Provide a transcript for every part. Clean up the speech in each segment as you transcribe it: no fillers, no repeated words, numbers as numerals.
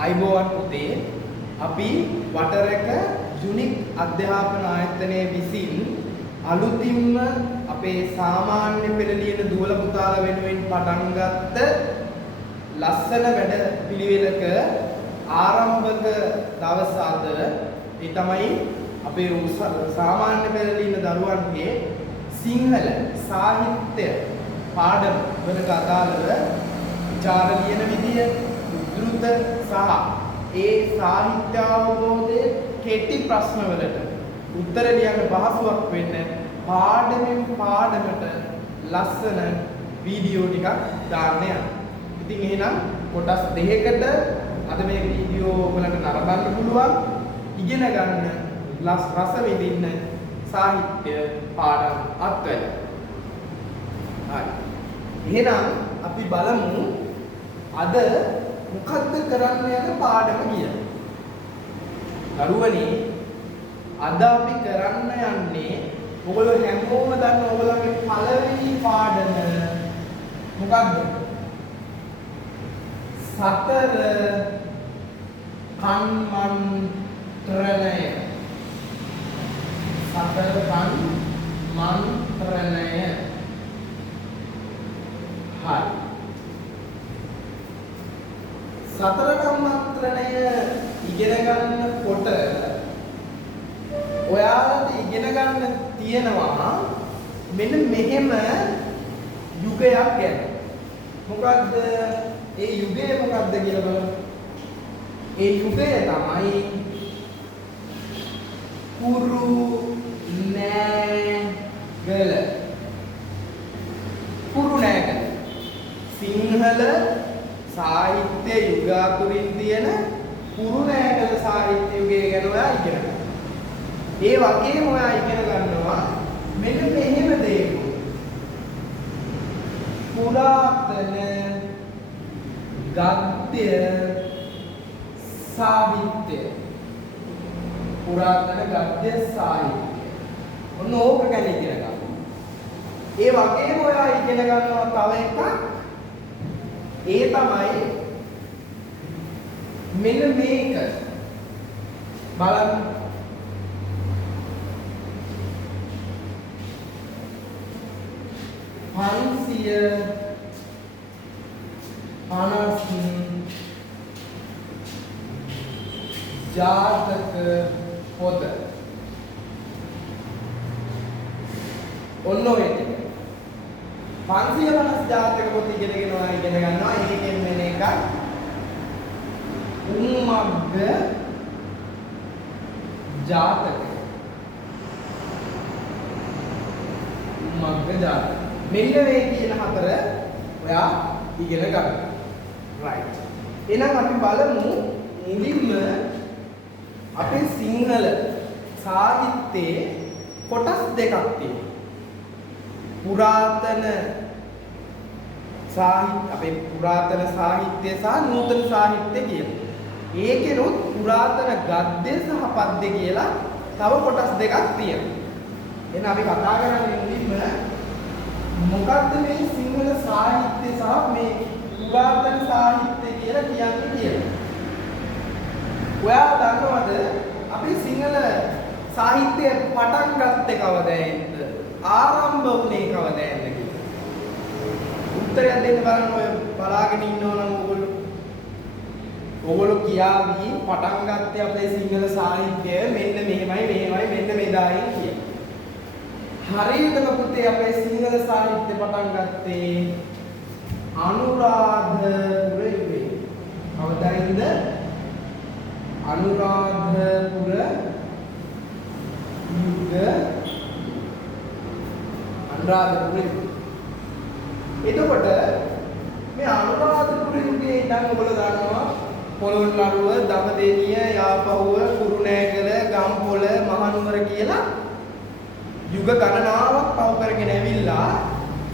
අයිබෝවන් පුතේ අපි වටරැක යුනික් අධ්‍යාපන ආයතනයේ විසින් අලුතින්ම අපේ සාමාන්‍ය පෙළ ලියන දුවල පුතාලා වෙනුවෙන් පටන් ගත්ත ලස්සන වැඩ පිළිවෙලක ආරම්භක දවස අද ඒ තමයි අපේ සාමාන්‍ය පෙළ ලියන දරුවන්ගේ සිංහල සාහිත්‍ය පාඩම වලට අදාළව විචාර ලියන විදිය උද්දෘත සහ ඒ සාහිත්‍ය අවබෝධයේ කෙටි ප්‍රශ්න වලට උත්තර ලියන්න පහසුවක් වෙන්න පාඩමෙන් පාඩමට ලස්සන වීඩියෝ ටිකක් දාන්න යනවා. ඉතින් එහෙනම් කොටස් දෙකකට අද මේ වීඩියෝ වලට නරඹන්න පුළුවන් ඉගෙන ගන්න රස විඳින්න සාහිත්‍ය පාඩම් අත්වල. හරි. එහෙනම් අපි බලමු අද මොකද්ද කරන්න යන පාඩම කියලා. දරුවනි අද අපි කරන්න යන්නේ ඔයගොල්ලෝ හැමෝම දන්න ඔයගොල්ලන්ගේ පළවෙනි පාඩම මොකක්ද? සතර කන්මන්ත්‍රණය. සතර කන්මන්ත්‍රණය. හරි. සතර කන්මන්ත්‍රණය ඉගෙන ගන්නකොට ඔයාලට ඉගෙන ගන්න තියෙනවා මෙන්න මෙහෙම යුගයක් ගැන. මොකද්ද? ඒ යුගය මොකද්ද කියලා බලමු. ඒ යුගය තමයි කුරු නෑගල. කුරු නෑගල. සිංහල සාහිත්‍ය යුග අතුරින් තියෙන කුරු නෑගල සාහිත්‍ය යුගය ගැන ඔයා ඉගෙන ගන්න. ඒ වගේම ඔයා ඉගෙන ගන්නවා මෙන්න මෙහෙම දේක. පුරාතන ගද්‍ය සාහිත්‍ය. පුරාතන ගද්‍ය සාහිත්‍ය. ඔන්න ඕක ගැන ඉගෙන ගන්න. ඒ වගේම ඔයා ඉගෙන ගන්නවා තව එකක්. ඒ තමයි මෙන්න මේක. බලන්න. ජාතක පොත. ඔන්න ඔය ටික. 550 ජාතක පොත ඉගෙන ගන්නවා. ඒකෙන් වෙන එකක් උම්මග්ග ජාතක. උම්මග්ග ජාතක. මෙන්න මේ කියන හතර ඔයා ඉගෙන ගන්න. right. එහෙනම් අපි බලමු මුලින්ම අපේ සිංහල සාහිත්‍යයේ කොටස් දෙකක් තියෙනවා. පුරාතන සාහිත්‍ය අපේ පුරාතන සාහිත්‍ය සහ නූතන සාහිත්‍ය කියලා. ඒකෙනොත් පුරාතන ගද්‍ය සහ පද්‍ය කියලා තව කොටස් දෙකක් තියෙනවා. එහෙනම් අපි කතා කරන්නේ මුලින්ම මොකක්ද මේ සිංහල සාහිත්‍ය සහ මේ පුරාතන සාහිත්‍ය කියලා කියන්නේ. ඔයා දන්නවද අපි සිංහල සාහිත්‍ය පටන් ගත්තේ කවදාද? ආරම්භ වුණේ කවදාද කියලා. උත්තරයක් දෙන්න බලන්න ඔය බලාගෙන ඉන්නවනම් ඔයගොල්ලෝ කියාවි පටන් ගත්තේ අපේ සිංහල සාහිත්‍යය මෙන්න මෙහෙමයි මෙන්න මෙදායි කියලා. හරියටම පුතේ අපේ සිංහල සාහිත්‍ය පටන් ගත්තේ අනුරාධපුර යුගයේ. කවදායින්ද? අනුරාධපුර යුග. එතකොට මේ අනුරාධපුර යුගයේ ඉඳන් ඔයගොල්ලෝ දන්නවා පොළොන්නරුව, දඹදෙණිය, යාපහුව, කුරුණෑගල, ගම්පොළ, මහනුවර කියලා යුග ගණනාවක් පව කරගෙන ඇවිල්ලා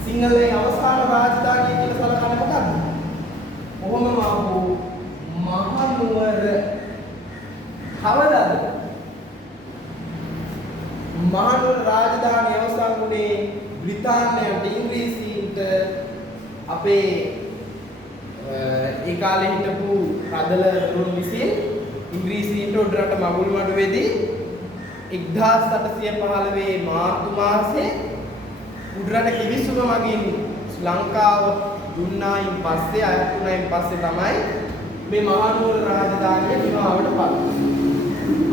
සිංහලයේ අවසාන රාජධානිය කියලා සලකන්නේ මොකද්ද? කොහොමම ආපු මහනුවර. කවදාද මහනුවර රාජධානිය අවසන් වුණේ? බ්‍රිතාන්‍යයට ඉංග්‍රීසීන්ට අපේ ඒ කාලේ හිටපු රදල දරුණු විසින් ඉංග්‍රීසීන්ට උඩරට මගුල් මඩුවේදී 1815 මාර්තු මාසයේ උඩරට කිවිසුම මගින් ලංකාව දුන්නායින් පස්සේ අයත් වුණායින් පස්සේ තමයි මේ මහනුවර රාජධානිය නිමාවට පත් වුනේ.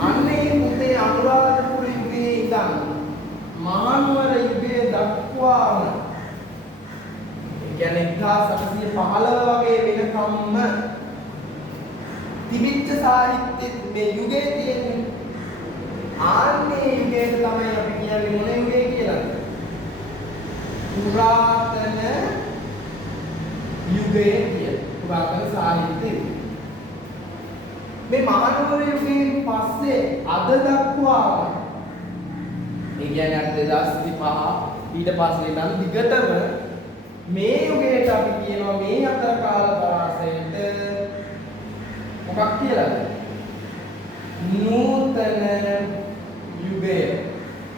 අන්නේ පුතේ අනුරාධපුර යුගයේ ඉඳන් මහනුවර යුගයේ දක්වාම කියන්නේ 1815 වගේ වෙනකම්ම තිබිච්ච සාහිත්‍ය මේ යුගයේ තියෙන ආන්නේ යුගයට තමයි අපි කියන්නේ මොන යුගය කියලාද? පුරාතන යුගය කියලා. පුරාතන සාහිත්‍ය යුගය. මේ මහනුවර යුගයෙන් පස්සේ අද දක්වාම ඒ කියන්නේ 2005 ඊට පස්සේ නම් දිගටම මේ යුගයට අපි කියනවා මේ අතර කාල පරාසයට මොකක් කියලාද? නූතන යුගය.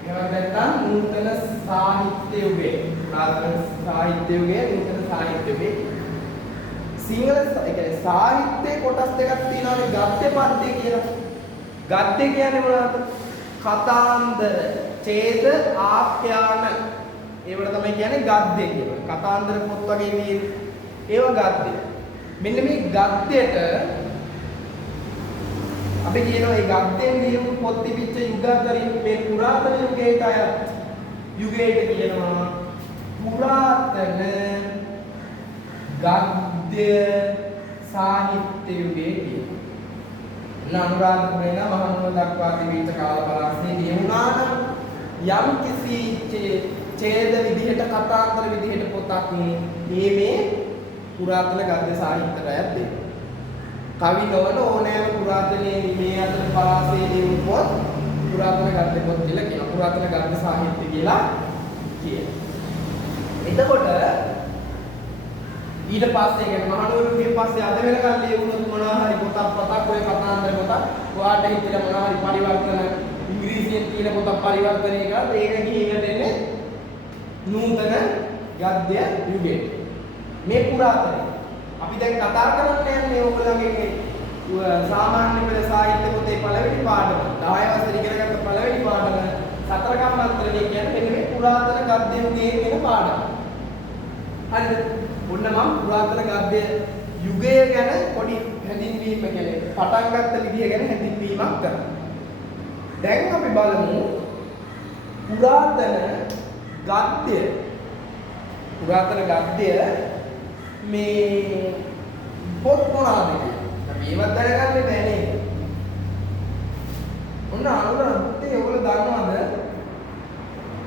එහෙම නැත්නම් නූතන සාහිත්‍ය යුගය. පුරාතන සාහිත්‍ය යුගය, නූතන සාහිත්‍ය යුගය. සිංහල කියන්නේ සාහිත්‍යයේ කොටස් දෙකක් තියෙනවානේ ගද්‍ය පද්‍ය කියලා. ගද්‍ය කියන්නේ මොනවද? කතාන්දර, ඡේද, ආඛ්‍යාන. ඒවට තමයි කියන්නේ ගද්‍ය කියලා. කතාන්දර පොත් වගේ මේ ඒවා ගද්‍ය. මෙන්න මේ ගද්‍යයට අපි කියනවා මේ ගද්දෙන් ලියපු පොත් තිබිච්ච යුග අතරින් මේ පුරාතන යුගයට අයත් යුගයට කියනවා පුරාතන ගද්‍ය සාහිත්‍ය යුගය කියලා. අනුරාධපුරේ නම් මහනුවර දක්වා තිබිච්ච කාල පරාසයේ ලියුණා නම් යම් කිසි ඡේද විදිහට කතාන්තර විදිහට පොතක් මේ පුරාතන ගද්‍ය සාහිත්‍යයට අයත් වෙනවා. කවි නොවන ඕනෑම පුරාතනයේ මේ අතර පරාසයේ ලියුණු පොත් පුරාතන ගද්‍ය පොත් කියලා කියනවා. පුරාතන ගද්‍ය සාහිත්‍ය කියලා කියනවා. එතකොට ඊට පස්සේ කියන්නේ මහනුවරගේ පස්සේ අද වෙනකන් ලියුණු මොනවා හරි පොතක් ඔය කතාන්තර පොතක් ඔයාට හිතලා මොනවා හරි පරිවර්තන ඉංග්‍රීසියෙන් තියෙන පොතක් පරිවර්තනය කරලා ඒක ගිහින් එන්නේ නූතන ගද්‍ය යුගයේ. මේ පුරාතන අපි දැන් කතා කරන්නේ ඕගොල්ලන්ගේ සාමාන්‍ය පෙළ සාහිත්‍ය පොතේ පළවෙනි පාඩම 10 වසරේ ඉගෙන ගත්ත පළවෙනි පාඩම සතර කම්මන්ත්‍රණය කියන්නේ මෙන්න මේ පුරාතන ගද්‍ය යුගයේ කියන පාඩම. හරිද? ඔන්න මම පුරාතන ගද්‍ය යුගය ගැන පොඩි හැඳින්වීම කියන්නේ පටන් ගත්ත විදිය ගැන හැඳින්වීමක් කරනවා. දැන් අපි බලමු පුරාතන ගද්‍ය මේ පොත් මොනවාද කියලා. අපි ඒවත් දැනගන්න බෑ නේද? ඔන්න අනුරාධපුරේ ඔයගොල්ලෝ දන්නවද?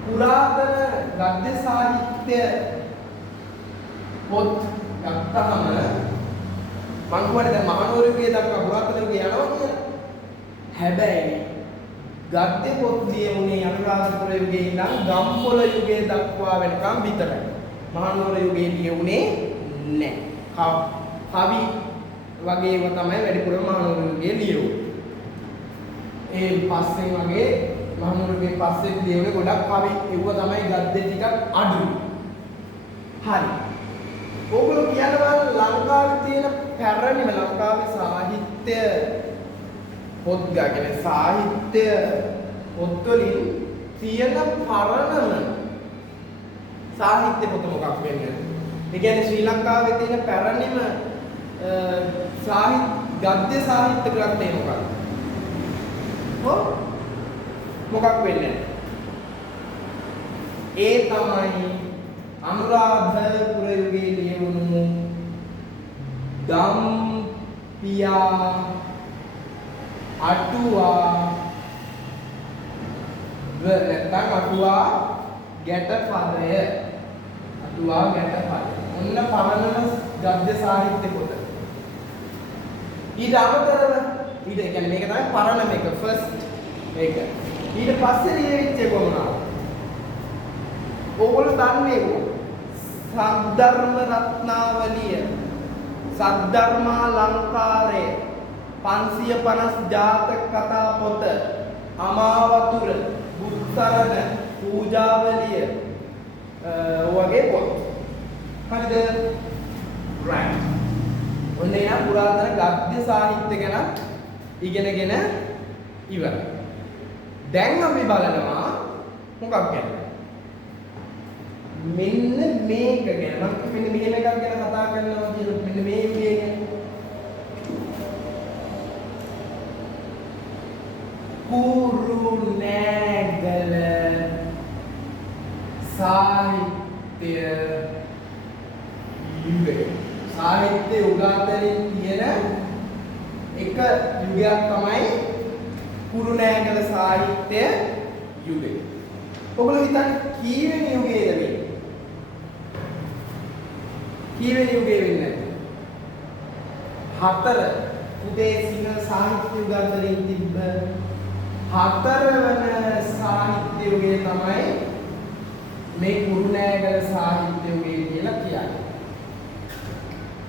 පුරාතන ගද්‍ය සාහිත්‍ය පොත් ගත්තහම මම කියන්නේ දැන් මහනුවර යුගයේ දක්වා පුරාතන යුගය යනවා කියලා. හැබැයි ගද්‍ය පොත් ලියුනේ අනුරාධපුර යුගයේ ඉඳන් ගම්පොළ යුගයේ දක්වා වෙනකම් විතරයි. මහනුවර යුගයේ ලියුනේ නැහැ. කවි වගේ ඒවා තමයි වැඩිපුර මහනුවර යුගයේ ලියුනේ. ඒ පස්සේ වගේ මහනුවර යුගයේ පස්සේ ලියුනේ ගොඩක් කවි ඒවා තමයි ගද්‍ය ටිකක් අඩුයි. හරි. ඕගොල්ලෝ කියනවා ලංකාවේ තියෙන පැරණිම ලංකාවේ සාහිත්‍ය පොත් ගාගෙන සාහිත්‍ය පොත් වලින් තියෙන පරණම සාහිත්‍ය පොත මොකක් වෙන්නේ? ඒ කියන්නේ ශ්‍රී ලංකාවේ තියෙන පැරණිම ගද්‍ය සාහිත්‍ය ග්‍රන්ථය මොකක්ද? මොකක් වෙන්නේ? ඒ තමයි අනුරාධපුර යුගයේ ලියවුණු දම්පියා අටුවා නැත්නම් අටුවා ගැටපදය. අටුවා ගැටපදය. ඔන්න පරණම ගද්‍ය සාහිත්‍ය පොත. ඊට අමතරව ඊට කියන්නේ මේක තමයි පරණම එක ෆස්ට් මේක. ඊට පස්සේ ලියවිච්ච කොහොමද? ඕගොල්ලෝ දන්නේ සද්ධර්ම රත්නාවලිය, සද්ධර්මා ලංකාරය, 550 ජාතක කතා පොත, අමාවතුර, බුත්සරණ, පූජාවලිය වගේ පොත්. හරිද? right. ඔන්න එනම් පුරාතන ගද්‍ය සාහිත්‍ය ගැන ඉගෙනගෙන ඉවරයි. දැන් අපි බලනවා මොකක් ගැනද? මෙන්න මේක ගැන. මම මෙන්න මෙහෙම එකක් ගැන කතා කරනවා කියලා මෙන්න මේ යුගය ගැන. කුරුණෑගල සාහිත්‍ය යුගය. සාහිත්‍ය උගාතරින් තියෙන එක යුගයක් තමයි කුරුණෑගල සාහිත්‍ය යුගය. ඔයගොල්ලෝ හිතන්නේ කීවෙනි යුගයේද මේ? කීවෙනි යුගයේ වෙන්නේ? 4 උදේ සිංහල සාහිත්‍ය උගන්වලින් තිබ්බ 4වන සාහිත්‍ය යුගය තමයි මේ කුරුණෑගල සාහිත්‍ය යුගය කියලා කියන්නේ.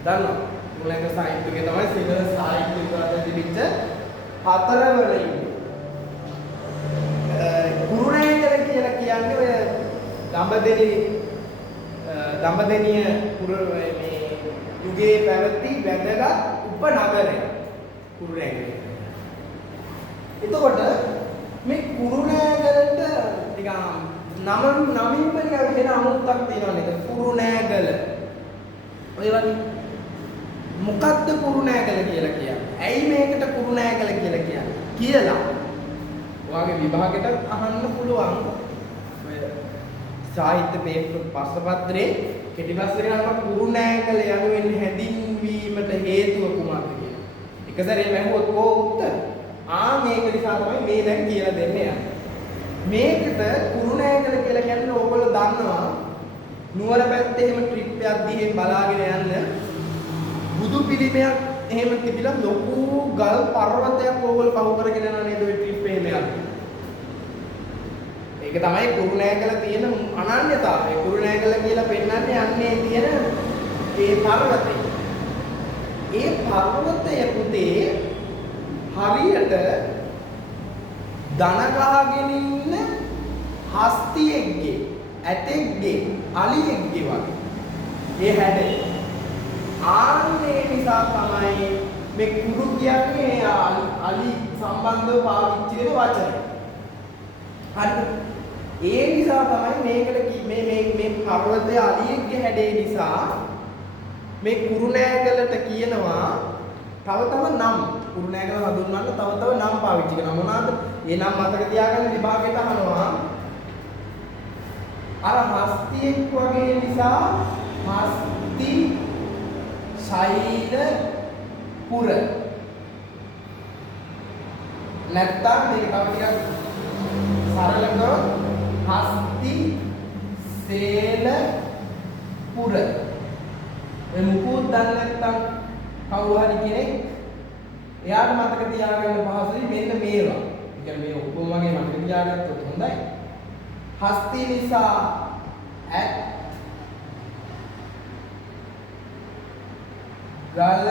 දන්නවා? කුරුණෑගල සාහිත්‍ය යුගය තමයි සිංහල සාහිත්‍ය උගන්වලින් තිබිච්ච 4වන යුගය. කුරුණෑගල කියලා කියන්නේ ඔය දඹදෙනිය මේ යුගයේ පැවති වැදගත් උපනගරය කුරුණෑගල. එතකොට මේ කුරුණෑගලට නිකන් නමින්ම නිකන් වෙන අමුත්තක් තියෙනවා නේද? කුරුණෑගල. ඔය වගේ මොකද්ද කුරුණෑගල කියලා කියන්නේ? ඇයි මේකට කුරුණෑගල කියලා කියන්නේ? කියලා ඔයාගේ විභාගෙට අහන්න පුළුවන්. ඔය සාහිත්‍ය පත්‍රයේ කෙටි පත්‍රේ නම් කුරුණෑගල යනුවෙන් හැඳින්වීමට හේතුව කුමක්ද කියලා. එක සැරේ මහුවොත් කොහොම උත්තර? මේක නිසා තමයි මේ දැන් කියලා දෙන්නේ යන්නේ. මේකට කුරුණෑගල කියලා කියන්නේ ඕගොල්ලෝ දන්නවා නුවර පැත්තේ එහෙම ට්‍රිප් එකක් දිහෙන් බලාගෙන යන්න බුදු පිළිමයක් එහෙම තිබිලා ලොකු ගල් පර්වතයක් ඕගොල්ලෝ පහු කරගෙන යනවා නේද ඔය ට්‍රිප් එකේ යන්නේ. ඒක තමයි කුරුණෑගල තියෙන අනන්‍යතාවය. කුරුණෑගල කියලා පෙන්නන්නේ යන්නේ තියෙන ඒ පර්වතය. ඒ පර්වතය පුතේ හරියට දන ගහගෙන ඉන්න හස්තියෙක්ගේ ඇතෙක්ගේ අලියෙක්ගේ වගේ ඒ හැඩය. ආන්නේ නිසා තමයි මේ කුරු කියන්නේ අලි සම්බන්ධව පාවිච්චි වෙන වචනය. හරිද? ඒ නිසා තමයි මේකට මේ පර්වතයේ අලියෙක්ගේ හැඩේ නිසා මේ කුරුණෑගලට කියනවා තව නම් කුරුණෑගල හඳුන්වන්න තව නම් පාවිච්චි කරනවා. මොනවාද? ඒ නම් මතක තියාගන්න විභාගෙට අහනවා. අර හස්තියෙක් වගේ නිසා හස්ති ශෛල පුර. නැත්තම් මේක තව ටිකක් සරල කරොත් හස්ති සේල පුර. මේ මුකුත් දන්නේ නැත්තම් කවුරු හරි කෙනෙක් එයාට මතක තියාගන්න පහසුයි මෙන්න මේවා. ඒ කියන්නේ මේ ඔක්කොම වගේ මතක තියාගත්තොත් හොඳයි. හස්ති නිසා ඇත් ගල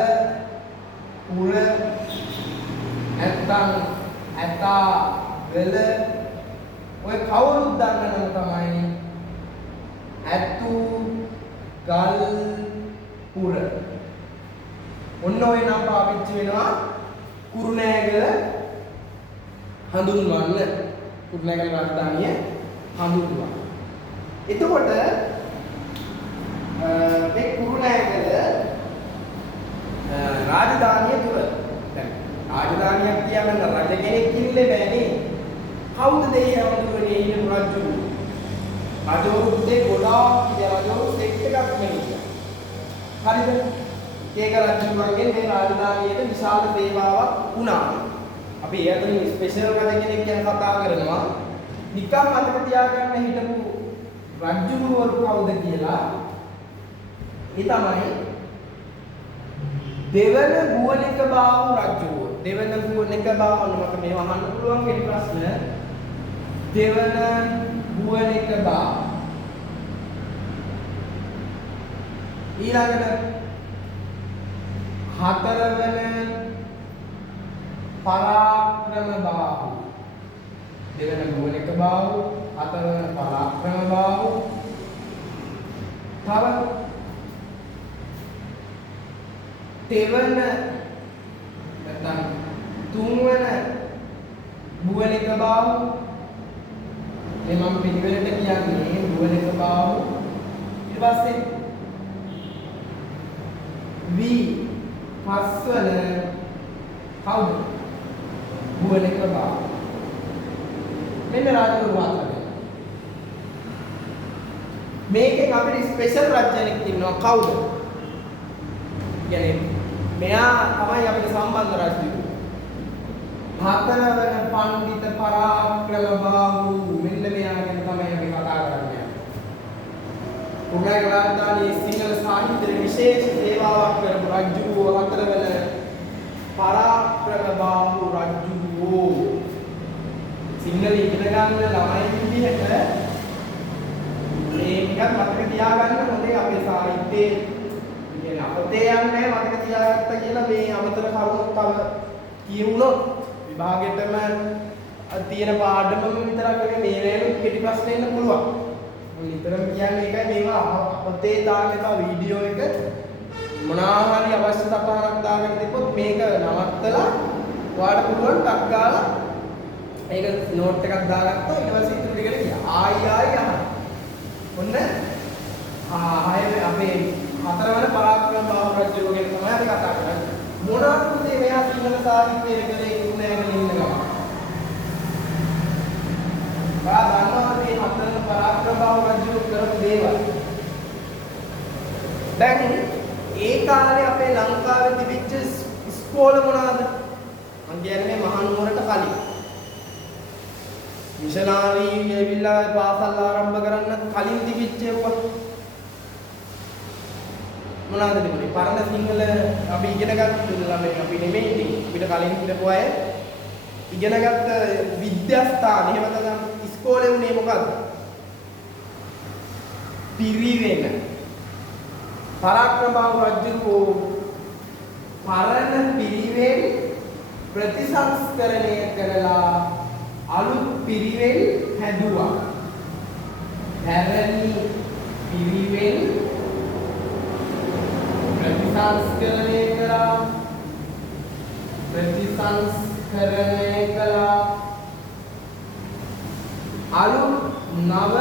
උර නැත්තම් ඇතා ගල ඔය කවුරුත් දන්න නම තමයි ඇතු ගල් උර. ඔන්න ඔය නම් පාවිච්චි වෙනවා කුරුණෑගල හඳුන්වන්න. කුරුණෑගල රාජධානිය හඳුන්වන්න. එතකොට මේ කුරුණෑගල රාජධානිය තුර දැන් රාජධානියක් කියන්න රජ කෙනෙක් ඉන්නේ බෑනේ. කවුද දෙය හඳුන්වන්නේ ඉන්න රජු? රජවරුන්ගේ ගොඩාක් රජවරු සෙට් එකක් මෙන්න. හරිද? ඒක රජුන්ගෙන් මේ රාජධානියට විශාල සේවාවක් වුණා. අපි ඒ අතරින් ස්පෙෂල් රජ කෙනෙක් ගැන කතා කරනවා. නිකම් මතක තියාගන්න හිටපු රජුවරු කවුද කියලා. ඒ තමයි දෙවන ගුවනික බාහු රජුව. දෙවන ගුවනික බාහු මට මේව අහන්න පුළුවන් කෙටි ප්‍රශ්න. දෙවන ගුවනික බාහු. ඊළඟට හතරවන පරාක්‍රම බාහු. දෙවන ගුවනික බාහු, හතරවන පරාක්‍රම බාහු. තව තෙවන නැත්නම් තුන්වන බුවනික බාහු මේ මම පිළිවෙලට කියන්නේ බුවනික බාහු ඊට පස්සේ V පස්වන කවුද බුවනික බාහු මෙන්න රාජගුරු වාක්‍යය මේකෙන් අපිට ස්පෙෂල් රචනෙක් ඉන්නවා කවුද? කියන්නේ මෙයා තමයි අපිට සම්බන්ධ රජු. හතරවන පඬිත පරාක්‍රම බාහු මෙන්න මෙයා ගැන තමයි අපි කතා කරන්නේ. උග්‍රයි රාජධානී සිංහල සාහිත්‍යයේ විශේෂ සේවාවක් කරපු රජු හතරවන පරාක්‍රම බාහු රජු. සිංහල ඉගෙන ගන්න ළමයි විදිහට මේකත් මතක තියාගන්න හොඳේ අපේ සාහිත්‍යයේ කියන්නේ අපතේ යන්නේ මතක තියාගත්ත කියලා මේ අමතර කරුණු තව කියවුණොත් විභාගෙටම තියෙන පාඩමම විතරක් නෙමෙයි මේ වෙලෙත් කෙටි ප්‍රශ්න එන්න පුළුවන්. මම නිතරම කියන්නේ ඒකයි මේවා අපතේ දාන්න එක වීඩියෝ එක මොනවා හරි අවශ්‍ය සටහනක් දාගෙන තිබ්බොත් මේක නවත්තලා ඔයාලට පුළුවන් ටක් ගාලා ඒක නෝට් එකක් දාගත්තා ඊට පස්සේ ඉතුරු ටිකට ගියා. ආයි අහන්න. ඔන්න අපේ හතරවන පරාක්‍රම බාහු රජු ගැන තමයි අපි කතා කරන්නේ. මොනවාද මේ මෙයා සිංහල සාහිත්‍යයේ ඉගෙන ඉන්න ගම. දන්නවා මේ හතරවන පරාක්‍රම බාහු රජු කරපු දේවල්. දැන් ඒ කාලේ අපේ ලංකාවේ තිබිච්ච ඉස්කෝල මොනවාද? මම කියන්නේ මේ මහනුවරට කලින්. මිෂනාරී ඇවිල්ලා පාසල් ආරම්භ කරන්න කලින් තිබිච්ච ඒවා මොනවාද තිබුණේ? පරණ සිංහල අපි ඉගෙනගත්තු ළමයි අපි නෙමෙයි ඉතින් අපිට කලින් හිටපු අය ඉගෙනගත්ත විද්‍යාස්ථාන එහෙම නැත්නම් ඉස්කෝලේ උනේ මොකද්ද? පිරිවෙන පරාක්‍රම බාහු රජු පරණ පිරිවෙන් ප්‍රතිසංස්කරණය කරලා අලුත් පිරිවෙන් හැදුවා. පැරණි පිරිවෙන් ප්‍රතිසංස්කරණය කළා අලුත් නව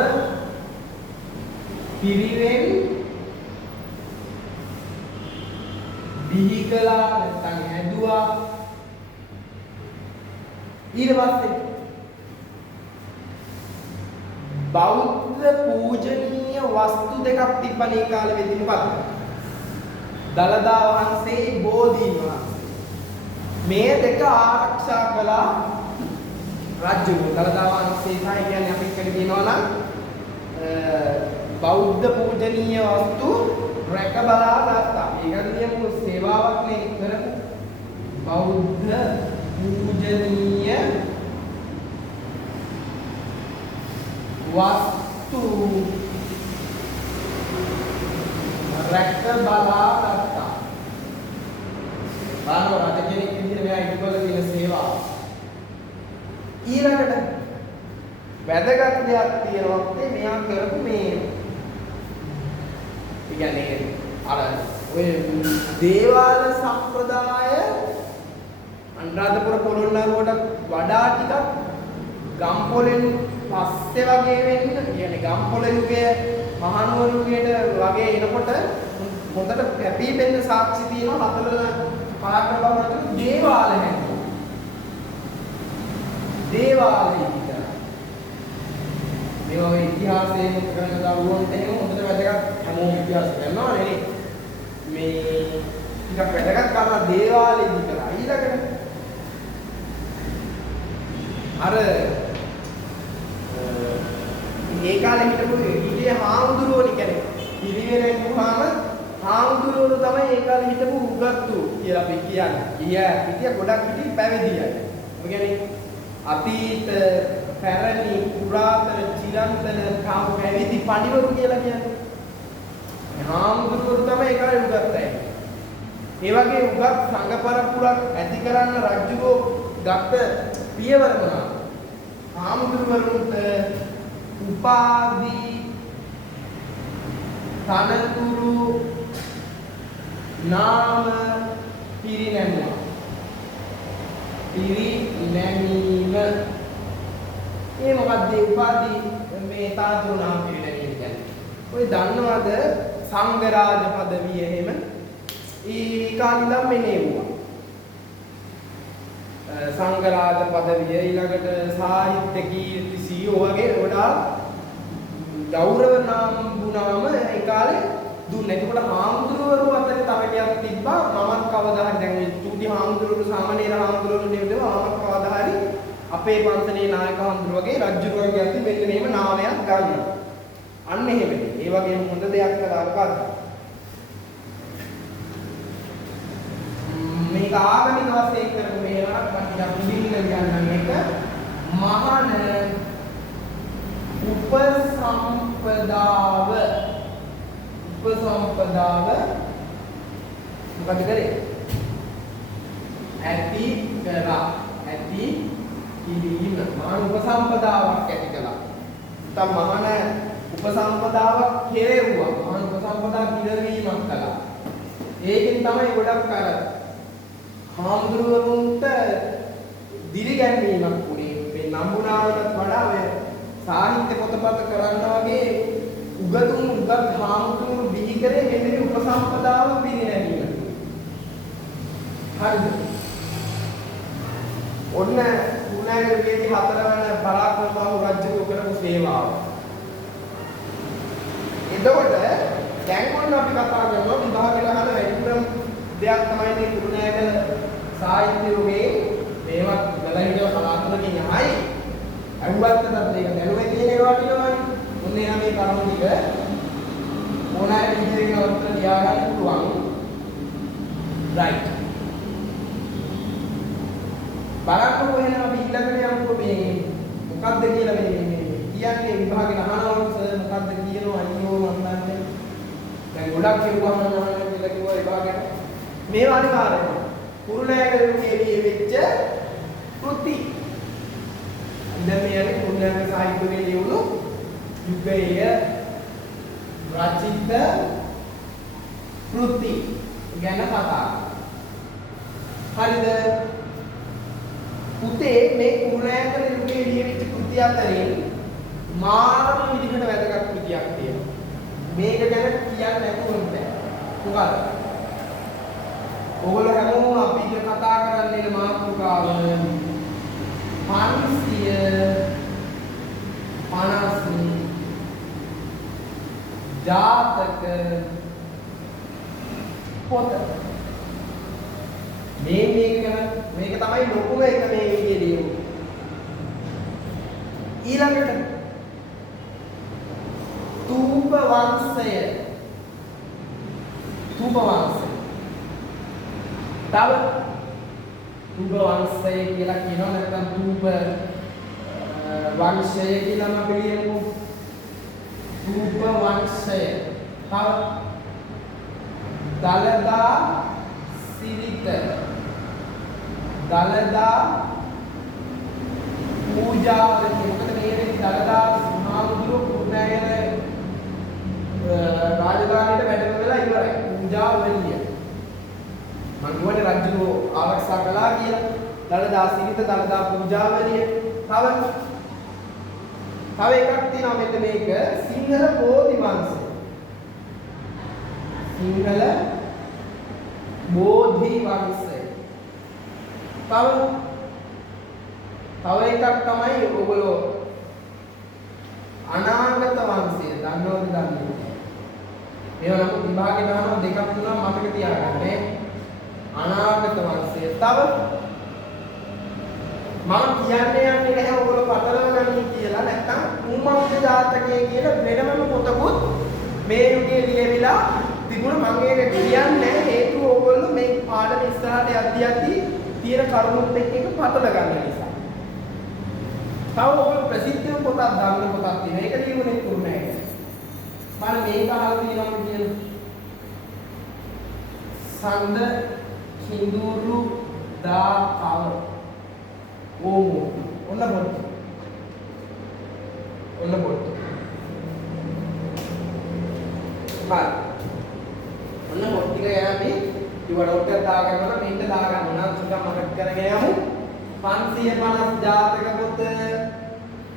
පිරිවෙන් බිහි කළා නැත්නම් හැදුවා. ඊට පස්සේ බෞද්ධ පූජනීය වස්තු දෙකක් තිබ්බනේ කාලෙ වෙදී මොකක්ද? දලදා වහන්සේ බෝධීන් වහන්සේ. මේ දෙක ආරක්ෂා කළා රජු. දලදා වහන්සේ තමයි කියන්නේ අපි එක්කගෙන කියනවා නම් බෞද්ධ පූජනීය වස්තු රැක බලා ගත්තා. ඒකට කියමු සේවාවක් නේ කරපු බෞද්ධ පූජනීය වස්තු රැක බලා ගත්තා. බලන්න රජ කෙනෙක් විදිහට මෙයා ඉක්කොල තියෙන සේවාව. ඊළඟට වැදගත් දෙයක් තියෙනවා මෙයා කරපු මේ කියන්නේ අර ඔය දේවාල සම්ප්‍රදාය අනුරාධපුර පොළොන්නරුවට වඩා ටිකක් ගම්පොළෙන් පස්සේ වගේ වෙන්න කියන්නේ ගම්පොළෙන්ගේ මහනුවරුගේට වගේ එනකොට හොඳට කැපී පෙනෙන සාක්ෂි තියෙනවා හතරවන පරාක්‍රම බාහු රජු දේවාල හැදුවා. දේවාලය විතර. මේවා ඉතිහාසයෙන් කරන දරුවන්ට එහෙම හොඳට වැදගත් හැමෝම ඉතිහාසය දන්නවා නේ. මේ ටිකක් වැදගත් කරලා දේවාලය විතර. ඊළඟට අර ඒ කාලේ හිටපු ඉතිේ හාමුදුරුවෝ කියන්නේ පිරිවෙනෙන් වුණාම හාමුදුරුවෝ තමයි ඒ කාලේ හිටපු උගත්තු කියලා අපි කියන්නේ. පිටිය ගොඩක් පිටි පැවිදි අය. ඒ කියන්නේ අතීත පැරණි පුරාතන චිරන්තන පැවිදි පඬිවරු කියලා කියන්නේ. හාමුදුරුවෝ තමයි ඒ කාලේ උගත් අය. ඒ වගේ උගත් සංඝ පරපුරක් ඇති කරන්න රජුගෝ ගත්ත පියවර මොනවාද? හාමුදුරුවරුන්ට උපාධි තනතුරු නාම පිරිනැමුවා. පිරිනැමීම. මේ මොකක්ද උපාධි මේ තාතුරු නාම පිරිනැමීම කියන්නේ. ඔය දන්නවද සංඝරාජ පදවිය එහෙම ඒ කාලේ ඉඳන් මෙහෙවුවා. සංඝරාජ පදවිය ඊළඟට සාහිත්‍ය කීර්ති සීෝ වගේ වඩා ගෞරව නාම ගුණාම ඒ කාලේ දුන්නා. එතකොට හාමුදුරුවෝ අතර තව ටිකක් තිබ්බා. මමත් කවදා හරි දැන් මේ චූටි හාමුදුරුවෝ සාමාන්‍ය හාමුදුරුවෝ නෙවෙයි මමත් කවදා හරි අපේ පන්සලේ නායක හාමුදුරුවෝගේ රජුරුවන්ගේ අතින් මෙන්න මේව නාමයක් ගන්නවා. අන්න එහෙමනේ. ඒ වගේම හොඳ දෙයක් කළා මොකද්ද? මේක ආගමික වශයෙන් කරපු මේවාට පටිච්ච මුලින්ම කියන්නම් එක මහාන උපසම්පදාව මොකද කරේ? ඇති කරා. ඇති කිරීම. මහාන උපසම්පදාවක් ඇති කළා. තම මහාන උපසම්පදාවක් කෙරෙව්වා. මහාන උපසම්පදා පිළිවීමක් කළා. ඒකෙන් තමයි ගොඩක් අර හාමුදුරුවරුන්ට දිරිගැන්වීමක් වුණේ. මේ නම්බුනාරට වඩා ඔය සාහිත්‍ය පොතපත කරන්න වගේ උගත් හාමුදුරුවෝ බිහි කරේ මෙන්න උපසම්පදාව පිළිනැමීම. හරිද? ඔන්න කුණාගරේදී 4 වන පරාක්‍රමබාහු රජුගේ කරපු සේවාව. එතකොට දැන් ඔන්න අපි කතා කරනවා විභාගෙට අහන වැඩිපුරම දෙයක් තමයි මේ කුණාගර සාහිත්‍ය යුගයේ මේවත් ගලහිට කලාතුරකින් යයි. අහුවත්තට මේක දැනුමේ තියෙන ඒවා කියනවනේ. මොන්නේ නම් මේ කරුණු ටික ඕනෑම විදිහකින් උත්තර ලියාගන්න පුළුවන්. right. බලන්න කොහෙන්ද අපි ඊළඟට යමුකෝ මේ මොකද්ද කියලා මේ කියන්නේ විභාගෙට අහනවා සර් මොකද්ද කියනවා අයියෝ මන් දන්නේ. දැන් ගොඩක් කියවන්න අහන්න කියලා කිව්වා විභාගෙට. මේවා අනිවාර්යයි. කුරුණෑගලේ වෙච්ච කෘති. දැන් මේ යන්නේ කුරුණෑගල සාහිත්‍යයේ ලියුණු යුගයේ රචිත කෘති ගැන කතා. හරිද? පුතේ මේ කුරුණෑගල යුගයේ ලියවිච්ච කෘති අතරින් මානව විදිහට වැදගත් කෘතියක් තියෙනවා. මේක ගැන කියන්න නැතුව බෑ. මොකද? ඔයගොල්ලෝ හැමෝම අපි කතා කරන්නේ මාතෘකාව 550 ජාතක පොත. මේක තමයි ලොකුම එක මේ විදිහේ ඊළඟට තූප වංශය තව තූප වංශය කියලා කියනවා නැත්නම් තූප වංශය කියලා අපි කියමු. තූප වංශය. තව දලදා සිරිත. දලදා පූජාවලිය. මොකද මේ වෙලේ දලදා මහමුදුර කුරුණෑගල රාජධානියට වැඩම වෙලා ඉවරයි. පූජාවලිය. මම කියන්නේ රජු ආරක්ෂා කළා කියලා. දලදා සිරිත දලදා පූජාවලිය. තව එකක් තියෙනවා මෙන්න මේක සිංහල බෝධි වංශය. සිංහල බෝධි වංශය. තව එකක් තමයි ඔයගොල්ලෝ අනාගත වංශය. දන්නවද දන්නේ? මේවා නම් විභාගේ නාම දෙකක් තුනක් මතක තියාගන්න. අනාගත වංශය. තව මම කියන්නේ නැහැ ඔයගොල්ලෝ පතලව ගන්න කියලා. නැත්තම් උම්මව්ද ජාතකයේ කියන වෙනම පොතකුත් මේ යුගයේ ලියවිලා තිබුණා. මම ඒක කියන්නේ හේතුව ඔයගොල්ලෝ මේ පාඩම ඉස්සරහට යද්දී තියෙන කරුණුත් එක්ක පතල ගන්න නිසා. තව ඔයගොල්ලෝ ප්‍රසිද්ධ පොතක් දාන්න පොතක් තියෙනවා. ඒක ලියුනේ කුරුණෑගල. මම මේක අහලා තියෙනවා කියන සඳ කිඳුරු දාකව ඕමු ඔන්න පොත්. හරි. ඔන්න පොත් ටික යන්නේ ඉව ඩොක්ටර් දාගන්නවා මේ කරගෙන යමු. 550 ජාතක පොත,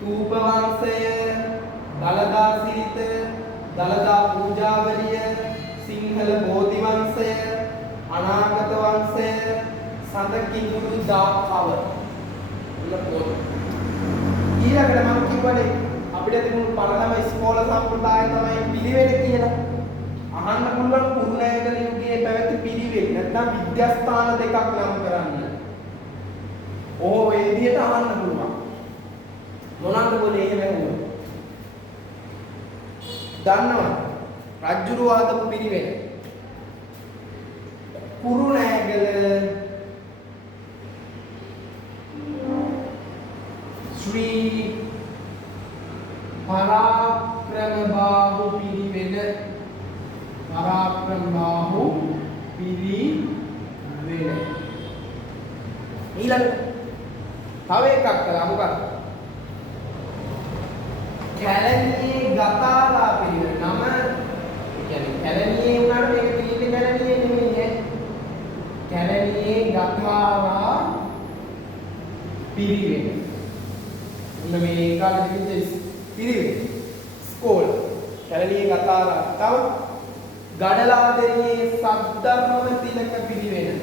තූප වංශය, දලදා සිරිත, දලදා පූජාවලිය, සිංහල බෝධි වංශය, අනාගත වංශය, සඳ කිඳුරු දාකව. ඊළඟට මම කිව්වනේ අපිට තිබුණු පරණම ඉස්කෝල සම්ප්‍රදාය තමයි පිළිවෙල කියලා. අහන්න පුළුවන් කුරුණෑගල යුගයේ පැවති පිළිවෙල නැත්නම් විද්‍යාස්ථාන දෙකක් නම් කරන්න. ඕ ඒ විදිහට අහන්න පුළුවන්. මොනවාද બોලේ එහෙම වුණා. දන්නවද? රජුරුව හදපු පිළිවෙල. කුරුණෑගල ශ්‍රී පරාක්‍රම බාහු පිළිවෙල. පරාක්‍රම බාහු පිළිවෙල. ඊළඟ තව එකක් කළා මොකක්ද? කැලණියේ ගතාලා පිළිවෙල. නම කියන්නේ කැලණියේ උනාට මේක පිළිවෙල කැලණියේ නෙමෙයි නේ. කැලණියේ ගතාලා පිළිවෙල. උන්න මේ කාලේ තිබිච්ච පිළිවෙල. ස්කෝල් කැලණියේ ගතාලා. තව ගඩලාදෙණියේ සද්ධර්ම තිලක පිළිවෙල.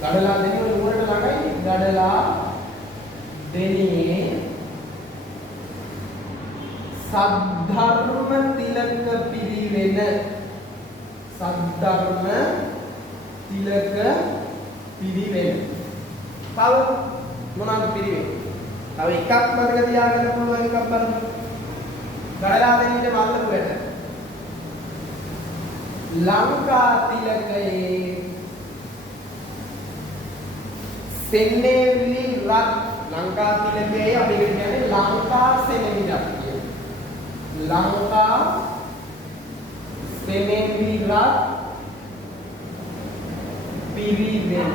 ගඩලාදෙණිය නුවරට ළඟයි. ගඩලාදෙණියේ සද්ධර්ම තිලක පිළිවෙල. සද්ධර්ම තිලක පිළිවෙල. තව මොනවාද පිළිවෙල? තව එකක් මතක තියාගන්න පුළුවන් එකක් බලන්න. ගඩලාදෙණියට වල්ලපු වැඩ. ලංකා තිලකයේ සෙනෙවිලි රත්. ලංකා තිලකයේ අපි කියන්නේ ලංකා සෙනෙවිලි රත්. ලංකා සෙනෙවිලි රත් පිළිවෙල.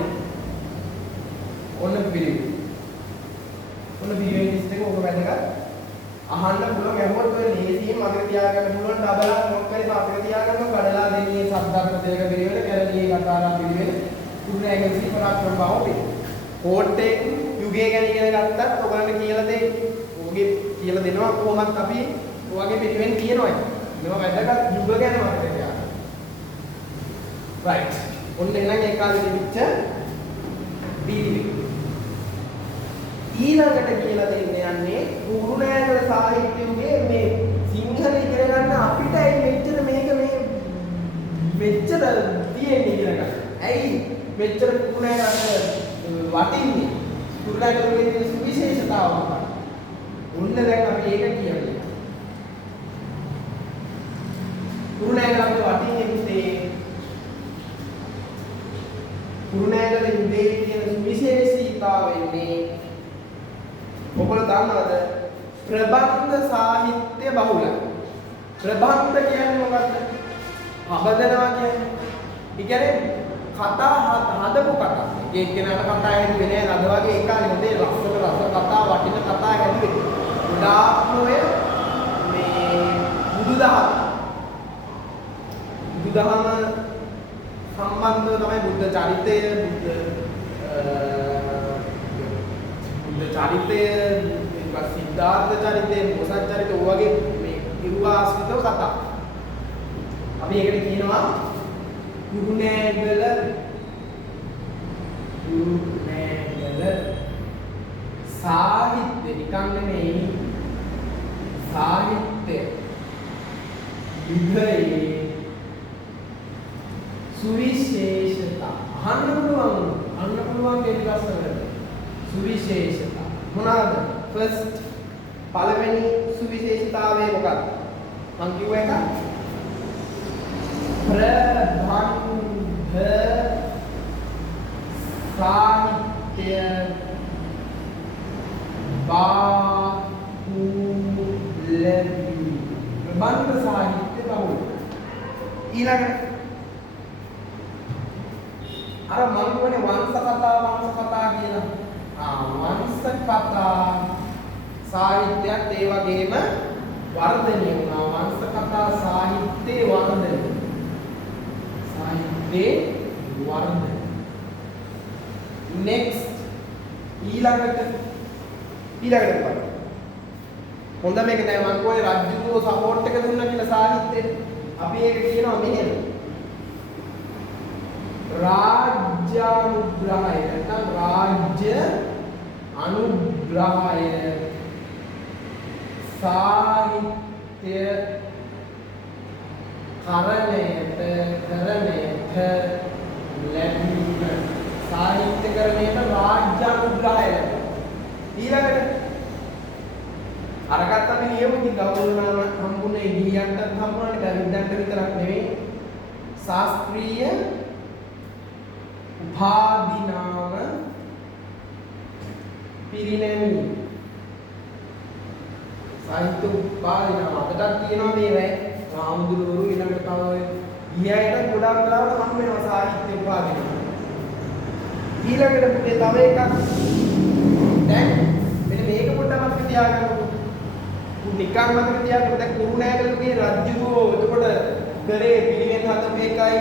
ඔන්න පිළිවෙල. ඔන්න පිළිවෙල ලිස්ට් එක ඔක වැදගත්. අහන්න පුළුවන් ගැහුවොත් ඔය ලේසියෙන් මතක තියාගන්න පුළුවන්. ඩබලක් මොකක් කරේ මතක තියාගන්න. ගඩලාදෙණියේ සද්ධර්ම තිලක පිළිවෙල, කැලණියේ ගතාලා පිළිවෙල, කුරුණෑගල ශ්‍රී පරාක්‍රම බාහු පිළිවෙල. කෝට්ටේ යුගය ගැන ඉගෙන ගත්තත් ඔයගලන්ට කියලා දෙයි. ඔයගේ කියලා දෙනවා කොහොමත් අපි ඔයගේ පිළිවෙල කියනවා. මේවා වැදගත් යුග ගැන මතක තියාගන්න. right. ඔන්න එහෙනම් ඒ කාලේ තිබිච්ච පිළිවෙල. ඊළඟට කියලා දෙන්න යන්නේ කුරුණෑගල සාහිත්‍යයේ මේ සිංහල ඉගෙන ගන්න අපිට ඇයි මෙච්චර මේක මේ මෙච්චර තියෙන්නේ ඉගෙන ගන්න. ඇයි මෙච්චර කුරුණෑගල වටින්නේ? කුරුණෑගලේ තියෙන විශේෂතාව මොකක්ද? ඔන්න දැන් අපි ඒක කියන්නේ. කුරුණෑගල අපිට වටින්නේ පුතේ. කුරුණෑගල යුගයේ තියෙන විශේෂීතාව වෙන්නේ ඔයගොල්ලෝ දන්නවද? ප්‍රබන්ධ සාහිත්‍ය බහුලයි. ප්‍රබන්ධ කියන්නේ මොකක්ද? හදනවා කියන්නේ. ඒ කියන්නේ කතා හදපු කතා. ඒ කෙනාට කතා හැදුවේ නෑ. අද වගේ ඒ කාලේ හොඳේ ලස්සන රස කතා, වටින කතා හැදුවේ. ගොඩාක්ම ඔය මේ බුදුදහම සම්බන්ධව තමයි බුද්ධ චරිතය, බුද්ධ චරිතය, සිද්ධාර්ථ චරිතය, මොසත් චරිතය වගේ මේ ඉරුවාශ්‍රිතව කතා. අපි ඒකට කියනවා කුරුණෑගල සාහිත්‍ය. නිකන් නෙමෙයි, සාහිත්‍ය විභවයේ සුවිශේෂතා. අහන්න පුළුවන් දෙවිවස්සවල සුවිශේෂතා මොනවාද? ෆස්ට් පළවෙනි සුවිශේෂතාවය මොකක්ද? මං කිව්ව එක ප්‍රබන්ධ සාහිත්‍ය බාහුලවි. ප්‍රබන්ධ සාහිත්‍ය බහුල. ඊළඟට අර මම කියන්නේ වංශ කතා කියලා. වංශ කතා සාහිත්‍යයත් ඒ වගේම වර්ධනය වුණා. වංශ කතා සාහිත්‍යයේ වර්ධනය. next ඊළඟට බලන්න. හොඳ මේක දැන් මම කොහේ රජ්ජුරුව සපෝට් එක දුන්නා කියලා සාහිත්‍යයට. අපි ඒක කියනවා මෙහෙම. රාජ්‍යානුග්‍රහය නැත්නම් රාජ්‍ය අනුග්‍රහය සාහිත්‍ය කරණයට ලැබීම සාහිත්‍යකරණයට රාජ්‍ය අනුග්‍රහය ඊළඟට අරකට අපි ලියමු ඉතින් ගෞරවනාම හම්බුනේ ගියන්ටත් හම්බුනානේ දැන් විතරක් නෙවෙයි ශාස්ත්‍රීය උපාධිනාම පිරිනැමීම සාහිත්‍ය උපාධිනාම අපිට කියනවා මේ රාමුදුරුවෝ ඊළඟට තව ගියයට ගොඩාක් වෙලාවට හම්බ වෙනවා සාහිත්‍ය උපාධිනාම ඊළඟට පුතේ තව එකක් දැන් මෙන්න මේක පොඩ්ඩක් මතක තියාගන්න නිකන් මතක තියාගන්න දැන් කුරුණෑගලගේ රජුරෝ එතකොට කරේ පිළිවෙත් හදපු එකයි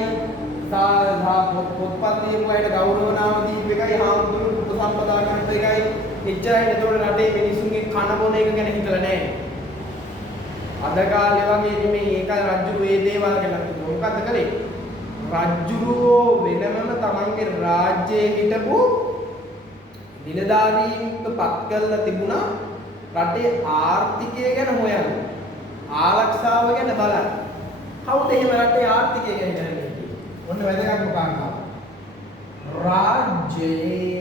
පොත්පත් දීපු අයට ගෞරව නාම දීපු එකයි හාමුදුරුවෝ උපසම්පදා කරන එකයි එච්චරයි එතකොට රටේ මිනිසුන්ගේ කන බොන එක ගැන හිතලා නැහැ අද කාලේ වගේ නෙමෙයි ඒක රජුරෝ ඒ දේවල් ගැන හිතුවා මොකද්ද කරේ රජුරෝ වෙනමම තමන්ගේ රාජ්‍යයේ හිටපු නිලධාරීන්ට පත් කරලා තිබුණා රටේ ආර්ථිකය ගැන හොයන්න ආරක්ෂාව ගැන බලන්න කවුද එහෙම රටේ ආර්ථිකය ගැන හිතන්නේ ඔන්න වැදගත්ම කාරණාව රාජ්‍යයේ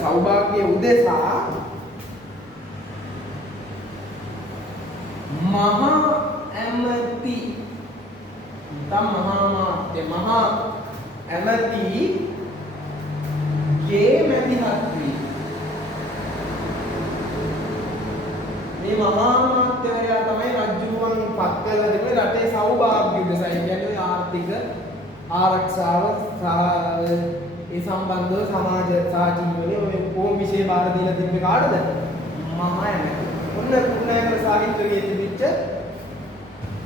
සෞභාග්‍ය උදෙසා මහා ඇමති මහා ඇමති ගේ මැදිහත්වී මේ මහා මාත්‍යවරයා තමයි රජුරුවන් පත් කරලා දෙන්නේ රටේ සෞභාග්‍ය උදෙසා කියන්නේ ආර්ථික ආරක්ෂාව ඒ සම්බන්ධව සමාජ සාජීවනයේ ඔය කොම් විශේෂ බාර දීලා තිබ්බේ කාටද මහා ඇමති ඔන්න කුරුණෑගල සාහිත්‍යයේ තිබිච්ච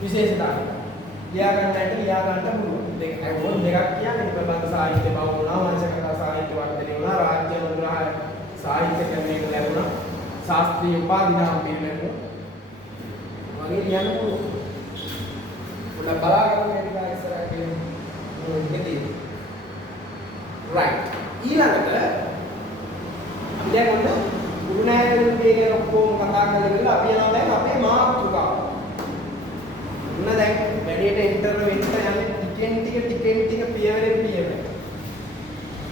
විශේෂතාවය ලියා ගන්න පුළුවන් දෙකක් කියන්නේ ප්‍රබන්ධ සාහිත්‍ය බව වුණා වංශ කතා සාහිත්‍ය වර්ධනය වුණා රාජ්‍ය අනුග්‍රහ සාහිත්‍ය ක්‍රමයක ලැබුණා ශාස්ත්‍රීය උපාධිනාම පිළිවෙලට වගේ කියන්න පුළුවන් උඩ බලාගෙන මේක ඉස්සරහට ගෙදී right ඊළඟට අපි දැන් ඔන්න කුරුණෑගලගේ ගැන ඔක්කොම කතා කරලා අපි යනවා දැන් අපේ මාතෘකාව ඔන්න දැන් වැඩියට එන්ටර් වෙන්න යන්නේ ටිකෙන් ටික පියවරෙන් පියවර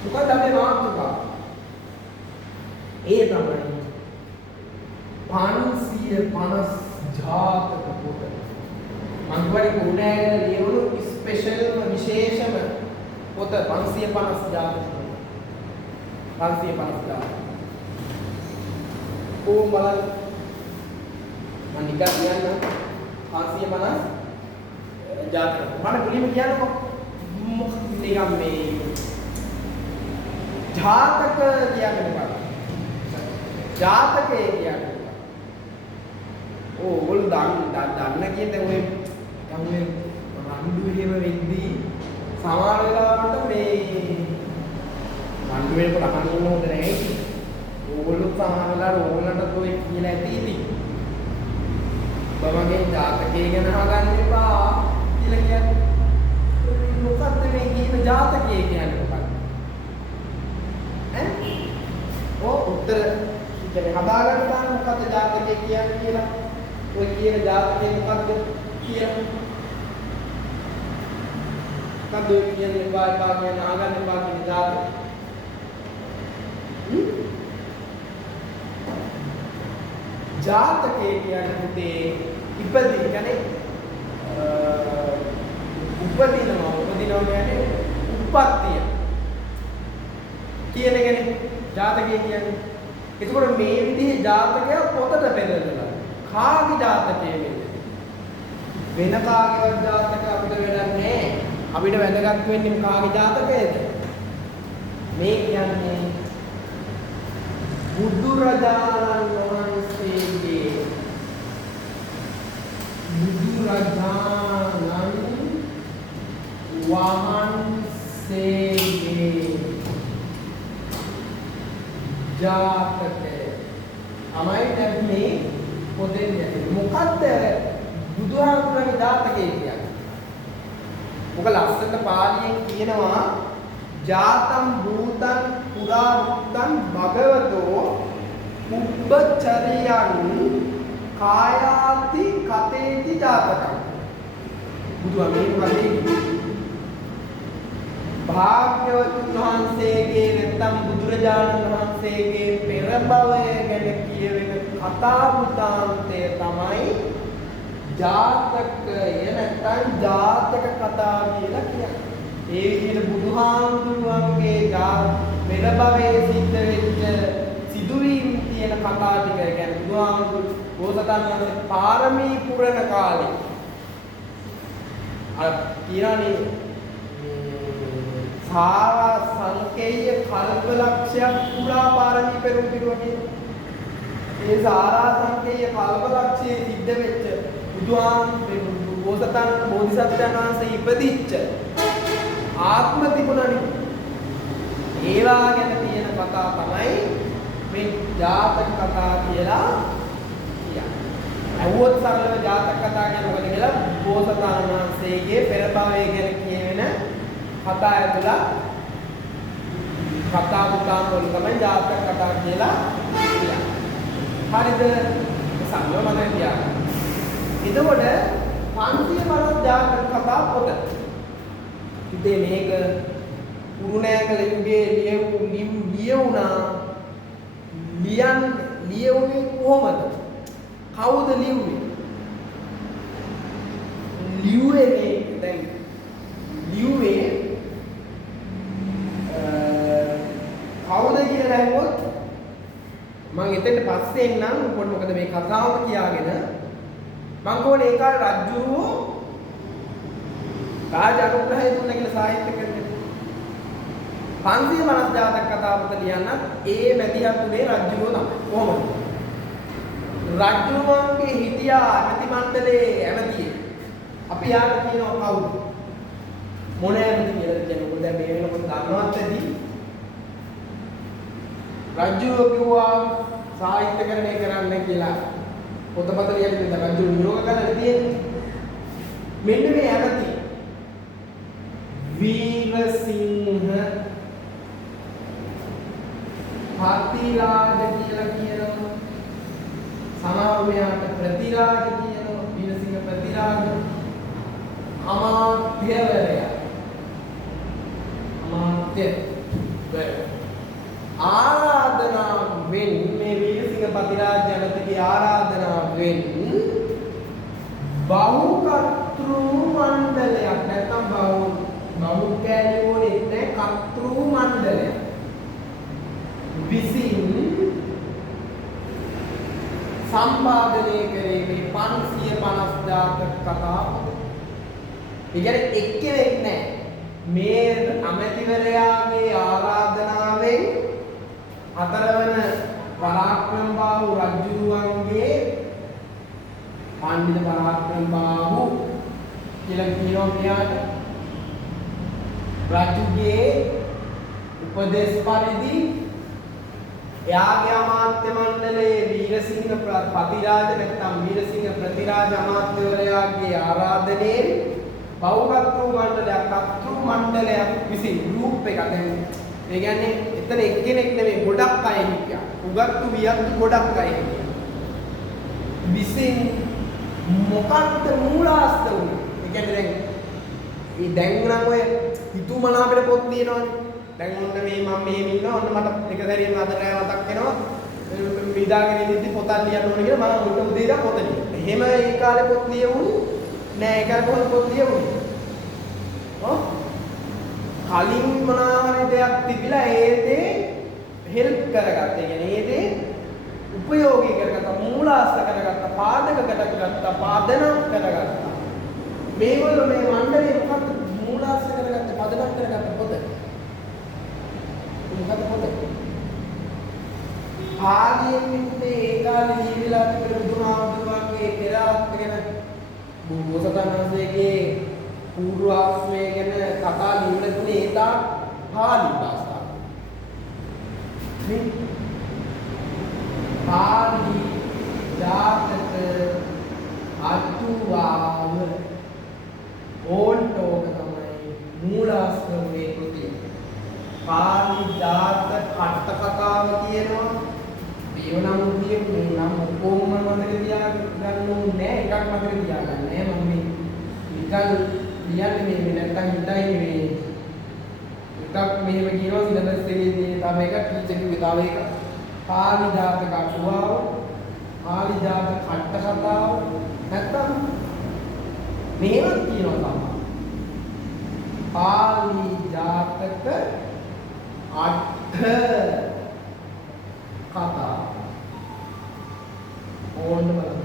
මොකද අපේ මාතෘකාව ඒ තමයි 550 ජාතක පොත මම කියවනේ කුරුණෑගල ලියවුණු ස්පෙෂල්ම විශේෂම පොත 550 ජාතක 550 ජාතක කොහොම බලන්න මම නිකන් කියන්න 550 ජාතක මම මුලින්ම කියන්නකො නිකන් මේ ජාතක කියන්නේ මොකක්ද ජාතකය කියන්නේ ඕගොල්ලෝ දන්න කියන්නේ ඔය යන්නේ රණ්ඩු එහෙම වෙද්දී සමහර වෙලාවට මේ රණ්ඩු වෙනකොට අහන්න ඕනේ නැහැ ඕගොල්ලෝ සමහර වෙලාවට ඕගොල්ලන්ට ඔය කියලා ඇති ඉතින් බවගේ ජාතකය ගැන අහගන්න එපා කියලා කියන්නේ මොකක්ද මේ කියන ජාතකය කියන්නේ මොකක්ද උත්තර කියන්නේ හදාගන්න දාන්න මොකක්ද ජාතකය කියන්නේ කියලා ඔය කියන ජාතකය මොකක්ද කියන්නේ මොකක්ද ඔය කියන්නේ වායිපා කියන අහගන්න එපා කියන ජාතකය ජාතකය කියන්නේ පුතේ ඉපදී කියන්නේ උපදිනවා කියන්නේ උප්පත්තිය කියන එකනේ ජාතකය කියන්නේ. එතකොට මේ විදිහේ ජාතකය පොතට පෙරලලා කාගේ ජාතකයේ වෙන කාගේවත් ජාතක අපිට වැඩක් නැහැ. අපිට වැදගත් වෙන්නේ කාගේ ජාතකයේද? මේ කියන්නේ බුදුරජාණන් වහන්සේගේ බුදුරජාණන් වහන්සේගේ ජාතකය තමයි දැන් මේ පොතේ යන්නේ. මොකද්ද බුදුහාමුදුරන්ගේ ජාතකය කියන්නේ? මොක ලස්සන පාලියෙන් කියනවා ජාතම් භූතං පුරා වුත්තං භගවතෝ උබ්බචරියං කායාති කතේති ජාතකං. බුදුහාමුදුරනේ භාග්‍යවතුන් වහන්සේගේ නැත්නම් බුදුරජාණන් වහන්සේගේ පෙර භවය ගැන කියවෙන කතා වෘත්තාන්තය තමයි ජාතකය නැත්නම් ජාතක කතා කියලා කියන්නේ. ඒ විදිහට බුදුහාමුදුරුවන්ගේ පෙර භවයේ සිද්ධ වෙච්ච සිදුවීම් තියෙන කතා ටික කියන්නේ බුදුහාමුදුරු බෝසතාණන් වහන්සේ පාරමී පුරන කාලේ අර කියනනේ සාරා සංකේය කල්පලක්ෂයක් පුරා පාරමී පෙරම් පිරුවා කියන. ඒ සාරා සංකේය කල්පලක්ෂයේ සිද්ධ වෙච්ච බුදුහාමුදුරු බෝසතාණන් බෝධිසත්වයන් වහන්සේ ඉපදිච්ච ආත්ම තිබුණනේ. ඒවා ගැන තියෙන කතා තමයි මේ ජාතක කතා කියලා කියන්නේ. අවුවත් සරලව ජාතක කතා කියන්නේ මොකද කියලා බෝසතාණන් වහන්සේගේ පෙර භවය ගැන කියවෙන කතා ඇතුළත් කතා පුතාන් වල තමයි ජාතක කතා කියලා කියන්නේ. හරිද? සංගම මතක තියාගන්න. එතකොට 550 ජාතක කතා පොත. ඉතින් මේක කුරුණෑගල යුගයේ ලියුණා. ලියුනේ කොහමද? කවුද ලියුනේ? ලියුවේ දැන් ලියුවේ කවුද කියලා ඇහුවොත් මම එතෙන්ට පස්සේ එන්නම් මොකද මේ කතාවම කියාගෙන මම කොහොනේ ඒ කාලේ රජුරෝ රාජ අනුග්‍රහය දුන්න කියලා සාහිත්‍ය කරන්නේ 550 ජාතක කතා පොත ලියන්නත් ඒ මැදිහත් උනේ රජුරෝ තමයි. කොහොමද? රජුරුවන්ගේ හිටියා ඇමති මණ්ඩලයේ ඇමතියෙක්. අපි යාට කියනවා කවුද? මොන ඇමති කියලා කියන්නේ මොකද දැන් මේ වෙනකොට දන්නවත් ඇති. රජුරෝ කිව්වා සාහිත්‍යකරණය කරන්න කියලා. පොතපත ලියන්න රජුරෝ නියෝග කරලා තියෙන්නේ. මෙන්න මේ ඇමති වීරසිංහ ප්‍රතිරාජ කියලා කියනවා. සමාවමයාට ප්‍රතිරාජ කියනවා. වීරසිංහ ප්‍රතිරාජ අමාත්‍යවරයා ආරාධනාවෙන් මේ වීරසිංහ ප්‍රතිරාජ ජනතගේ ආරාධනාවෙන් බහුකර්තෘ මණ්ඩලයක් නැත්නම් බහුකෑලියෝනේ නැහැ කර්තෘ මණ්ඩලයක් විසින් සම්පාදනය කරේ මේ 550 ජාතක කතා. ඒ කියන්නේ එක්කෙනෙක් නැහැ. මේ අමතිවරයාගේ ආරාධනාවෙන් හතරවන පරාක්‍රමබාහු රජුරුවන්ගේ පණ්ඩිත පරාක්‍රමබාහු කියලා කියනවා මෙයාට රජුගේ උපදේශ පරිදි එයාගේ අමාත්‍ය මණ්ඩලයේ වීරසිංහ ප්‍රතිරාජ නැත්නම් වීරසිංහ ප්‍රතිරාජ අමාත්‍යවරයාගේ ආරාධනෙන් බහුකර්තෘ මණ්ඩලයක් කර්තෘ මණ්ඩලයක් විසින් ගෲප් එකක් දැන් ඒ කියන්නේ එතන එක්කෙනෙක් නෙමෙයි ගොඩක් අය හිටියා. උගත්තු වියත්තු ගොඩක් අය හිටියා. විසින් මොකක්ද මූලාස්ත උනේ? ඒ කියන්නේ දැන් නම් ඔය හිතුමනාපෙට පොත් දිනනවනේ. දැන් ඔන්න මේ මම මෙහෙම ඉන්නවා ඔන්න මට එක සැරේම අද රෑ මතක් වෙනවා විදාගෙන ඉඳි පොතක් ලියන්න ඕනේ කියලා මම උඩ උදේ ඉඳන් පොත ලියනවා. එහෙම ඒ කාලේ පොත් ලියවුනේ නෑ. ඒ කාලේ කොහොමද පොත් ලියවුනේ? කලින් මොනවා දෙයක් තිබිලා ඒ දේ හෙල්ප් කරගත්තා. ඒ කියන්නේ ඒ දේ උපයෝගී කරගත්තා, මූලාශ්‍ර කරගත්තා, පාදක කරගත්තා, පාදනම් කරගත්තා. මේගොල්ලෝ මේ මණ්ඩලේ මොකක්ද මූලාශ්‍ර කරගත්තා, පදනම් කරගත්තා පොත. මොකද පොත? පාලියෙන් මේ ඒ කාලේ ජීවිලා තිබෙන බුදුහාමුදුරුවන්ගේ පෙරාත් ගැන පාලි භාෂාව. මේ පාලි ජාතක අටුවාව ඕන්ටෝක තමයි මූලාශ්‍රමයේ කෘතිය. පාලි ජාතක අට කතාව කියනවා. මේ නම් මේ නම් කොහොම මතක තියාගන්න ඕනේ එකක් මතක තියාගන්න නෑ මම මේ නිකන් ලියන්නේ මේ නැත්තම් හිතයි මේ එකක් මෙහෙම කියනවා සිලබස් එකේ තව එක ටීචර් කිව්වේ තව එක පාලි ජාතක අටුවාව පාලි ජාතක අට කතාව නැත්තම් මෙහෙම කියනවා තමයි පාලි ජාතක අට කතාව ඕන්න බලන්න.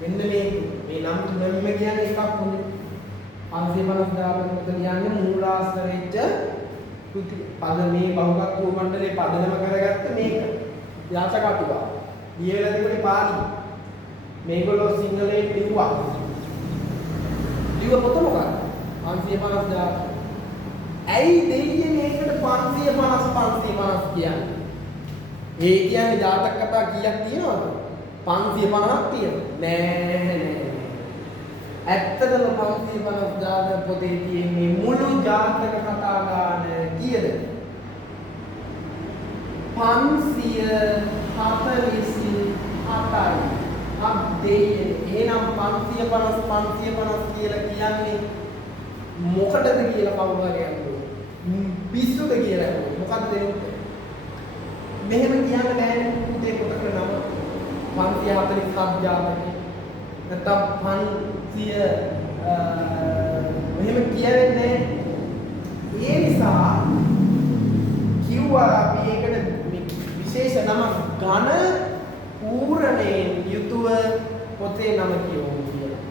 මෙන්න මේ නම් තුනම කියන්නේ එකක් වුනේ. 550,000 මුදල් කියන්නේ මූලාශ්‍ර වෙච්ච කෘති. පද මේ බහුගත මණ්ඩලේ පදනම කරගත්ත මේක. යාචක අටුවා. ලියලා තිබුණේ පාලි. මේගොල්ලෝ සිංහලෙන් ලිව්වා. ලිව්ව පොත මොකක්ද? 550,000. ඇයි දෙයියේ මේකට 550 කියන්නේ? ඒ කියන්නේ ජාතක කතා කීයක් තියෙනවද? 550ක් තියෙනවා. නෑ. ඇත්තටම 550 ජාතක පොතේ තියෙන්නේ මුළු ජාතක කතා ගාන කීයද? 548යි. අප්දේ එහෙනම් 550 කියලා කියන්නේ මොකටද කියලා කවුරු හරි අහනවා. පිස්සුද කියලා. මොකක්ද දෙන්නේ? මෙහෙම කියන්න බෑනේ පුතේ පොතක නම 547 ජාතකේ නැත්නම් 500 මෙහෙම කියවෙන්නේ ඒ නිසා කිව්වා අපි ඒකට විශේෂ නමක් ඝන පූර්ණයෙන් යුතුව පොතේ නම කියවමු කියලා.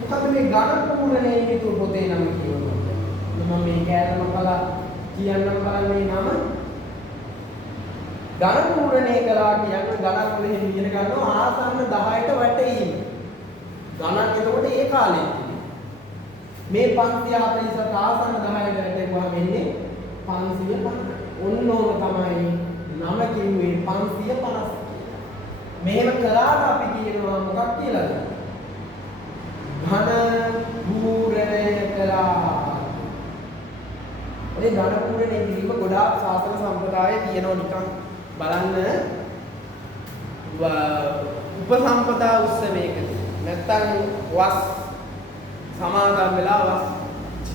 මොකද මේ ඝන පූර්ණයෙන් යුතුව පොතේ නම කියවමු. මම මේ කෑල්ලම කළා කියන්නම් බලන්නේ නම ඝන පූර්ණය කළා කියන්නේ ඝනක් වලින් ඉගෙන ගන්නවා ආසන්න 10ට වටේීම. ඝනක් එතකොට ඒ කාලේ මේ 547 ආසන්න 10ට වැටෙනවා වෙන්නේ 550. ඔන්නෝම තමයි නම කිව්වේ 550. මෙහෙම කළාට අපි කියනවා මොකක් කියලාද? ඝන පූර්ණය කළා. ඔය ඝන පූර්ණය කිරීම ගොඩාක් ශාසන සම්ප්‍රදායේ තියෙනවා නිකන් බලන්න උපසම්පදා උත්සවයකදී නැත්තම් වස් සමාදන් වෙලා වස්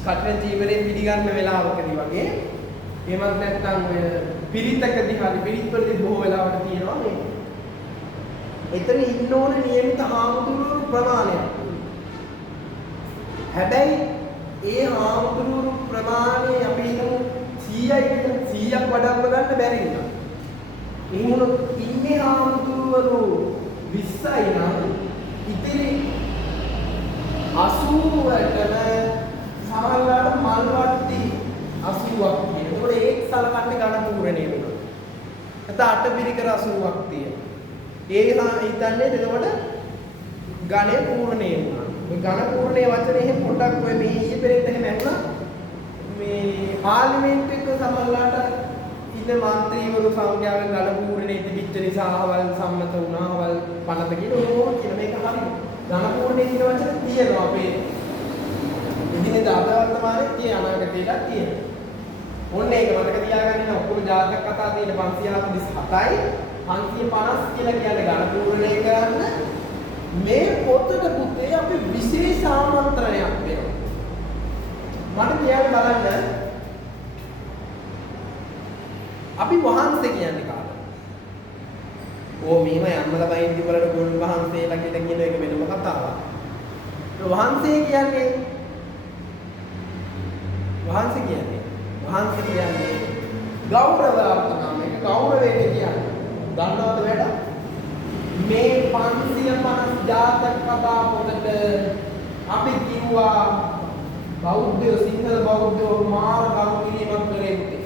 කටින ජීවනයේ පිළිගන්න වෙලාවකදී වගේ එහෙමත් නැත්තම් ඔය පිරිතකදී හරි පිරිත්වලදී බොහෝ වෙලාවට තියෙනවා මේ එතන ඉන්න ඕන නියමිත හාමුදුරුවෝ ප්‍රමාණයක්. හැබැයි ඒ හාමුදුරුවෝ ප්‍රමාණය අපි හිතමු 100යි 100ක් වඩම්ම ගන්න බැරි නේද? එහෙනම් ඉන්නේ හාමුදුරුවෝ 20යි නම් ඉතිරි 80ටම සමහරවිට මල් වට්ටි 80ක් තියෙනවා. ඒකට ඒක සලකන්නේ ඝන පූර්ණේ වෙනවා. නැත්නම් අටපිරිකර 80ක් තියෙනවා. ඒ හිතන්නේ එතකොට ඝනේ පූර්ණේ වුණා. මේ ඝන පූර්ණේ වචනේ එහෙම පොඩ්ඩක් ඔය මේ ඊයේ පෙරේද එහෙම ඇහුණා. මේ පාර්ලිමේන්තුවේ සමහරවිට ඉන්න මන්ත්‍රීවරු සංඛ්‍යාවෙන් ඝන පූර්ණේ තිබිච්ච නිසා අහවල් සම්මත වුණා. අහවල් පනත කියන ඕන කියන මේක හරියි. ඝන පූර්ණේ කියන වචනේ තියෙනවා අපේ ඉදිරියට අදවර්තමානයේ තියෙන අනාගතේලා තියෙනවා. ඔන්න ඒක මතක තියාගන්න ඕන. ඔක්කොම ජාතක කතා තියෙන 547යි 550 කියලා කියන්නේ ඝන පූර්ණේ කරන්න මේ පොතට පුතේ අපි විශේෂ ආමන්ත්‍රණයක් දෙනවා. මට කියන්න බලන්න අපි වහන්සේ කියන්නේ කාටද? ඕ මෙහෙම යම්මලා බයින්දි වලට ගුණ වහන්සේලා කියලා කියන එක වෙනම කතාවක්. වහන්සේ කියන්නේ ගෞරවාර්ථ මේක ගෞරවයෙන් කියන්නේ. දන්නවද වැඩ? මේ 550 ජාතක කතා පොතට අපි කිව්වා බෞද්ධ සිංහල බෞද්ධ මාර කරු කිරීමක් කරේ පුතේ.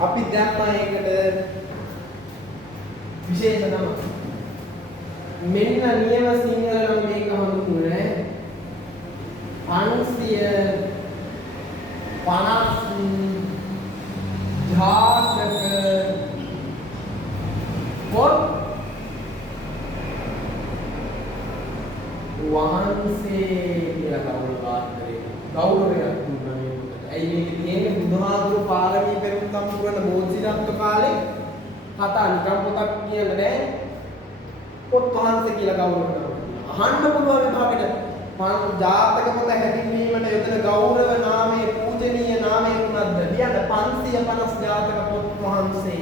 අපි දැම්මා ඒකට විශේෂ නම. මෙන්න නියම සිංහල නම් මේක හඳුන්වන්නේ 550 වහන්සේ කියලා ගෞරවාර්ථයෙන් ගෞරවයක් දුන්නා මේ පුතට. ඇයි මේක තියෙන්නේ බුදුහාමුදුරු පාරමී පෙරමුම් සම්පූර්ණ බෝධිසත්ව කාලේ කතා නිකම් පොතක් කියලා නෑ. පොත් වහන්සේ කියලා ගෞරව කරනවා. අහන්න පුළුවන් අපිට ජාතක පොත හැදින්වීමට යොදන ගෞරව නාමයේ පූජනීය නාමයේ උනද්ද ලියන්න 550 ජාතක පොත් වහන්සේ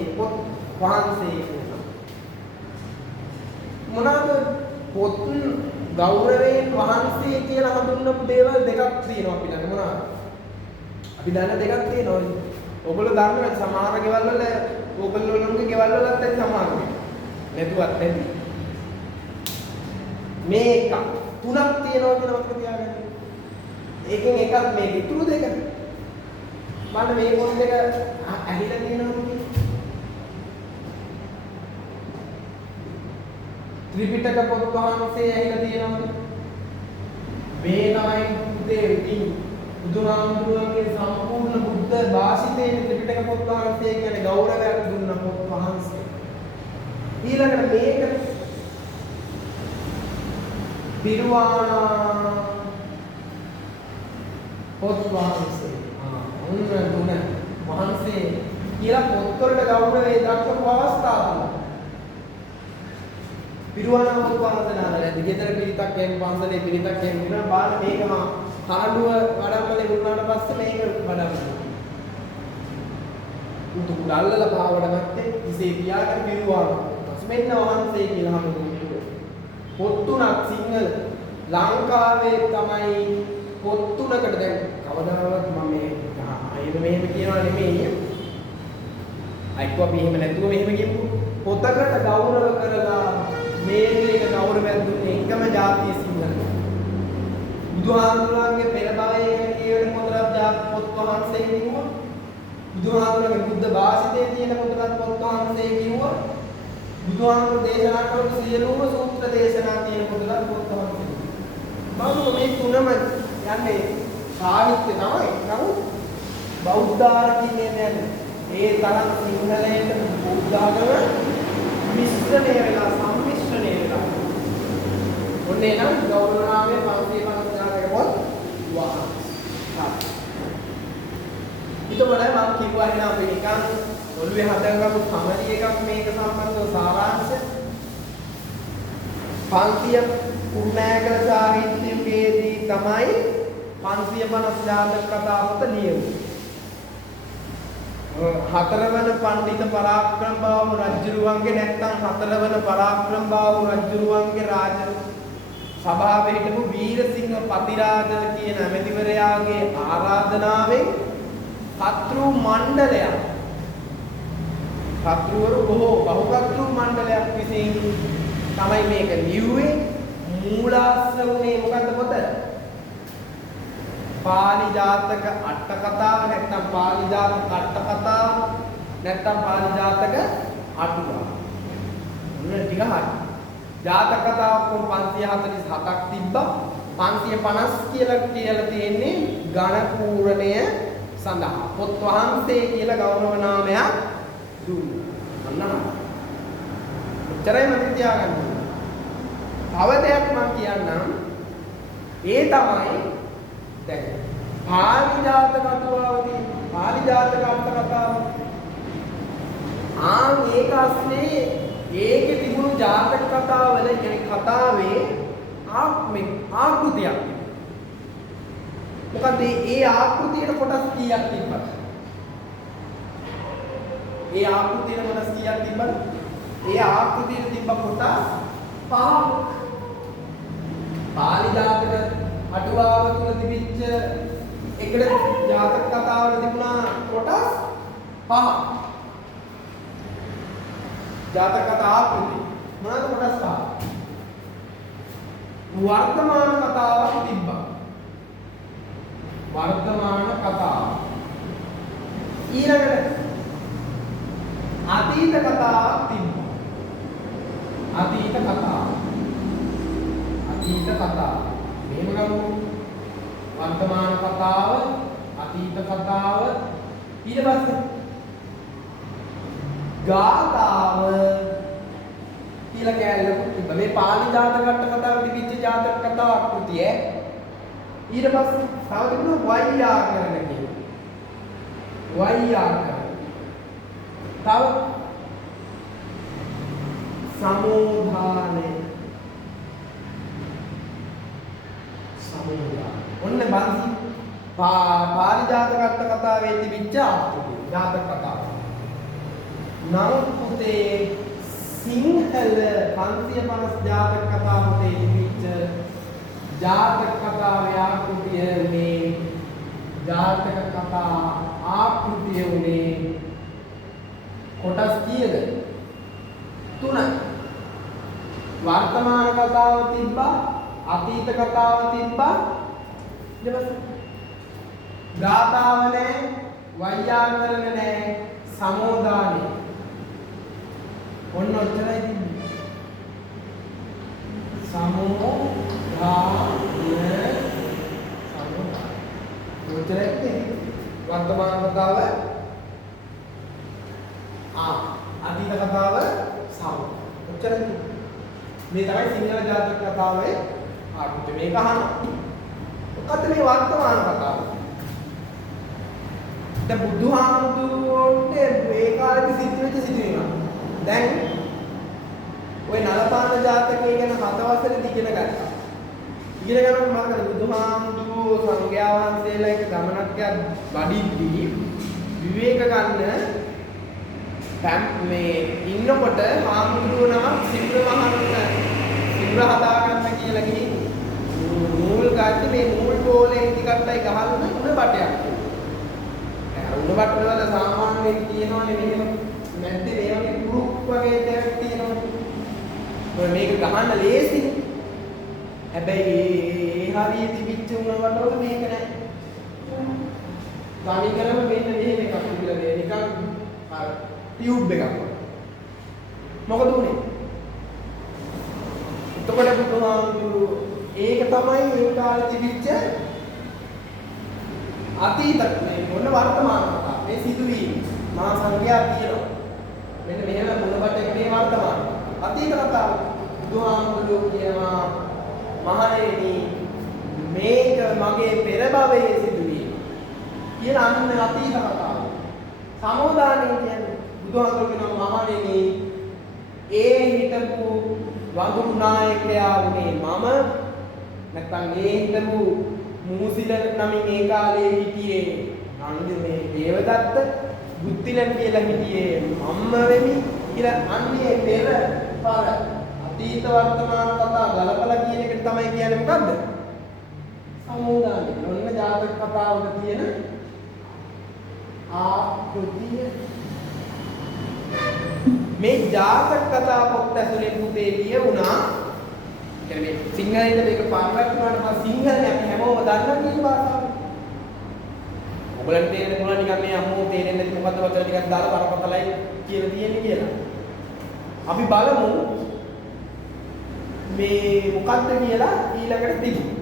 මොනවාද පොත් ගෞරවයෙන් වහන්සේ කියලා හඳුන්වපු දේවල් දෙකක් තියෙනවා අපි ළඟ මොනවාද? අපි දන්න දෙකක් තියෙනවා. ඔයගොල්ලෝ දන්නවද සමහර ගෙවල් වල ඕගොල්ලෝගේ ගෙවල් වලත් ඇති සමහර නැතුවත් නැති. මේක තුනක් තියෙනවා කියලා මතක තියාගන්න. ඒකෙන් එකක් මේක ඉතුරු දෙක. මම මේ පොත් දෙක ඇහිලා තියෙනවා කියන්නේ. ත්‍රිපිටක පොත් වහන්සේ ඇහිලා තියෙනවා. මේ තමයි බුද්ධේ ඉතින් බුදුහාමුදුරුවන්ගේ සම්පූර්ණ බුද්ධ භාෂිතයේ ත්‍රිපිටක පොත් වහන්සේ කියන්නේ ගෞරවයක් දුන්න පොත් වහන්සේ. ඊළඟට මේක පිරුවානා පොත් වහන්සේ. ඔන්න දුන වහන්සේ කියලා පොත්වලට ගෞරවය දක්වපු අවස්ථාවක්. පිරුවානා පොත් වහන්සේ නාමයෙන් ගෙදර පිරිතක් යන පන්සලේ පිරිතක් යන විතර බාන මේකම හරඬුව වඩම්මලේ වුණාට පස්සේ මේක වඩම්මල. උතු කුඩල්ලලා පාවඩ මැත්තේ ඉසේ තියාගෙන පිරුවානා. මෙන්න වහන්සේ කියලා හමුදුනේ. පොත් තුනක් සිංහල ලංකාවේ තමයි පොත් තුනකට දැන් කවදාවත් මම මේ අයින මෙහෙම කියනවා නෙමෙයි. අයිකෝ අපි එහෙම නැතුව මෙහෙම කියමු. පොතකට ගෞරව කරලා මේක ගෞරවයක් දුන්නේ එකම ජාතිය සිංහල. බුදුහාමුදුරන්ගේ පෙර භවයේ කියන පොතක් පොත් වහන්සේ කිව්වා. බුදුහාමුදුරන්ගේ බුද්ධ භාෂිතයේ තියෙන පොත් වහන්සේ කිව්වා. බුදුහාමුදුරු දේශනා කරපු සියලුම සූත්‍ර දේශනා තියෙන පොතක් වහන්සේ. මම මේ තුනම යන්නේ සාහිත්‍ය තමයි. නමුත් බෞද්ධාර කියන්නේ ඒ තරම් සිංහලයට බෞද්ධාගම මිශ්‍රණය වෙලා සම්මිශ්‍රණය වෙලා. ඔන්නේ නම් ගෞරව නාමයේ 550 පොත් වහන්සේ. ඊටවල මම කිව්වා නේ අපි නිකන් ඔළුවේ හදාගමු සමරි එකක් මේක සම්බන්ධව සාරාංශය 500 උන්නෑගල සාහිත්‍යයේදී තමයි 550 ජාතක කතා පොත ලියුනේ. හතරවන පඬිත පරාක්‍රමබාහු රජුරුවන්ගේ නැත්තම් හතරවන පරාක්‍රමබාහු රජුරුවන්ගේ රාජ සභාවේ හිටපු වීරසිංහ පතිරාජ කියන ඇමතිවරයාගේ ආරාධනාවෙන් කතෘ මණ්ඩලයක් කතෘවරු බහුකතෘ මණ්ඩලයක් විසින් තමයි මේක ලියුවේ. මූලාශ්‍ර වුණේ මොකද්ද පොත? පාලි ජාතක අට කතාව නැත්නම් පාලි ජාතක අට කතාව නැත්නම් පාලි ජාතක අටුවා. මොන ටික හරි. ජාතක කතාවක් කොම් 547ක් තිබ්බා. 550 කියලා තියෙන්නේ ඝන පූර්ණය සඳහා. පොත් වහන්සේ කියලා ගෞරව නාමයක් දුන්නා. අන්න උත්තරය මම තියාගන්න. තව දෙයක් මම කියන්නම්. ඒ තමයි දැන් පාලි ජාතක අටුවාවදී පාලි ජාතක අට කතාව ඒක අස්නේ ඒකේ තිබුණු ජාතක කතාවල කියන්නේ කතාවේ ආකෘතියක්. මොකද ඒ ආකෘතියට කොටස් කීයක් තිබ්බද? ඒ ආකෘතියට කොටස් කීයක් තිබ්බද? ඒ ආකෘතියට තිබ්බ කොටස් 5ක්. පාලි ජාතක අටුවාව තුල තිබිච්ච එකට ජාතක කතාවල තිබුණා කොටස් 5ක්. ජාතක කතා ආකෘති මොනවාද කොටස් 5ක්? වර්තමාන කතාවක් තිබ්බා. වර්තමාන කතාව. ඊළඟට අතීත කතාවක් තිබ්බා. අතීත කතාව. අතීත කතාව. මෙහෙම ගමු. වර්තමාන කතාව, අතීත කතාව, ඊට පස්සේ ගාථාව කියලා කැලලක් තිබ්බා. මේ පාලි ජාතක කතාව තිබිච්ච ජාතක කතාව ආකෘතිය. ඊට පස්සේ තව තිබුණා වෛයාකරණ කියන. වෛයාකරණ. තව සමෝධානය. සමෝධාන. ඔන්න බන්සි පාලි ජාතක කතාවේ තිබිච්ච ආකෘතිය. ජාතක කතාව. නමුත් පුතේ සිංහල 550 ජාතක කතා පොතේ තිබිච්ච ජාතක කතාවේ ආකෘතිය මේ ජාතක කතා ආකෘතිය උනේ කොටස් කීයද? 3යි. වර්තමාන කතාව තිබ්බා, අතීත කතාව තිබ්බා, ඊට පස්සේ ගාථාව නැහැ, වෛයාකරණ නැහැ, සමෝදානයි. ඔන්න ඔච්චරයි තිබ්බේ. සමෝදාන ඔච්චරයි තිබ්බේ. වර්තමාන කතාව අතීත කතාව සම. ඔච්චරයි තිබ්බේ. මේ තමයි සිංහල ජාතක කතාවේ ආකෘතිය. මේක අහනවා. මොකද්ද මේ වර්තමාන කතාව? දැන් බුදුහාමුදුරුවන්ට ඒ කාලේ සිද්ධ වෙච්ච සිදුවීමක්. දැන් ඔය නලපාන ජාතකය ගැන 7 වසරේදී ඉගෙන ගත්තා. ඉගෙන ගන්නකොට මම කර බුදුහාමුදුරුවෝ සංඝයා වහන්සේලා එක ගමනක් වඩිද්දී විවේක ගන්න මේ ඉන්නකොට හාමුදුරුවෝ නම සිවුර හදා ගන්න කියලා ගිහින් නූල් ගන්න මේ නූල් බෝලේ ටිකක්ටයි ගහන්න උණ බටයක්. උණ බට වල සාමාන්‍යයෙන් කියනවනේ මෙහෙම නැත්නම් මේ වගේ කුරුක් වගේ දෙයක් තියෙනවා. ඔය මේක ගහන්න ලේසියි. හැබැයි ඒ හරිය තිබිච්ච උණ වලවල මේක නෑ. සමීකරණ මෙන්න මෙහෙම එකක් තිබිලා තියෙන නිකන් අර ටියුබ් එකක්. මොකද උනේ? එතකොට බුදුහාමුදුරුවෝ ඒක තමයි ඒ කාලේ තිබිච්ච අතීත මේ මොන වර්තමාන කතාව. මේ සිදුවීම් මහා සංඝයා කියනවා. මෙන්න මෙහෙම මොනකට මේ වර්තමාන අතීත කතාව. බුදුහාමුදුරුවෝ කියනවා මහණෙනි මේක මගේ පෙර භවයේ සිදුවීම. කියන අන්න අතීත කතාව. සමෝදානය කියන්නේ බුදුහාමුදුරුවෝ කියනවා මහණෙනි ඒ හිටපු වඳුරු නායකයා උනේ මම නැත්නම් ඒ හිටපු මූසිල නමින් ඒ කාලේ හිටියේ නන්ද මේ දේවදත්ත බුද්ධිලන් කියලා හිටියේ මම්ම වෙමි කියලා අන්නේ පෙර පාර අතීත වර්තමාන කතා ගලපලා කියන එක තමයි කියන්නේ මොකද්ද? සමෝදානය. ඔන්න ජාතක කතාවක තියෙන ආකෘතිය. මේ ජාතක කතා පොත් ඇසුරෙන් පුතේ කියුණා. කියන්නේ සිංහලෙන් මේක පාරක් වුණාට පස්සේ සිංහලනේ අපි හැමෝම දන්නා කියන භාෂාව. ඔයගලන්ට තේරෙන්න පුළුවන් නිකන් මේ අම්මෝ තේරෙන්නේ නැති මොකද්ද වචන ටිකක් දාලා බරපතලයි කියලා තියෙන්නේ කියලා. අපි බලමු මේ මොකද්ද කියලා ඊළඟට තිබු.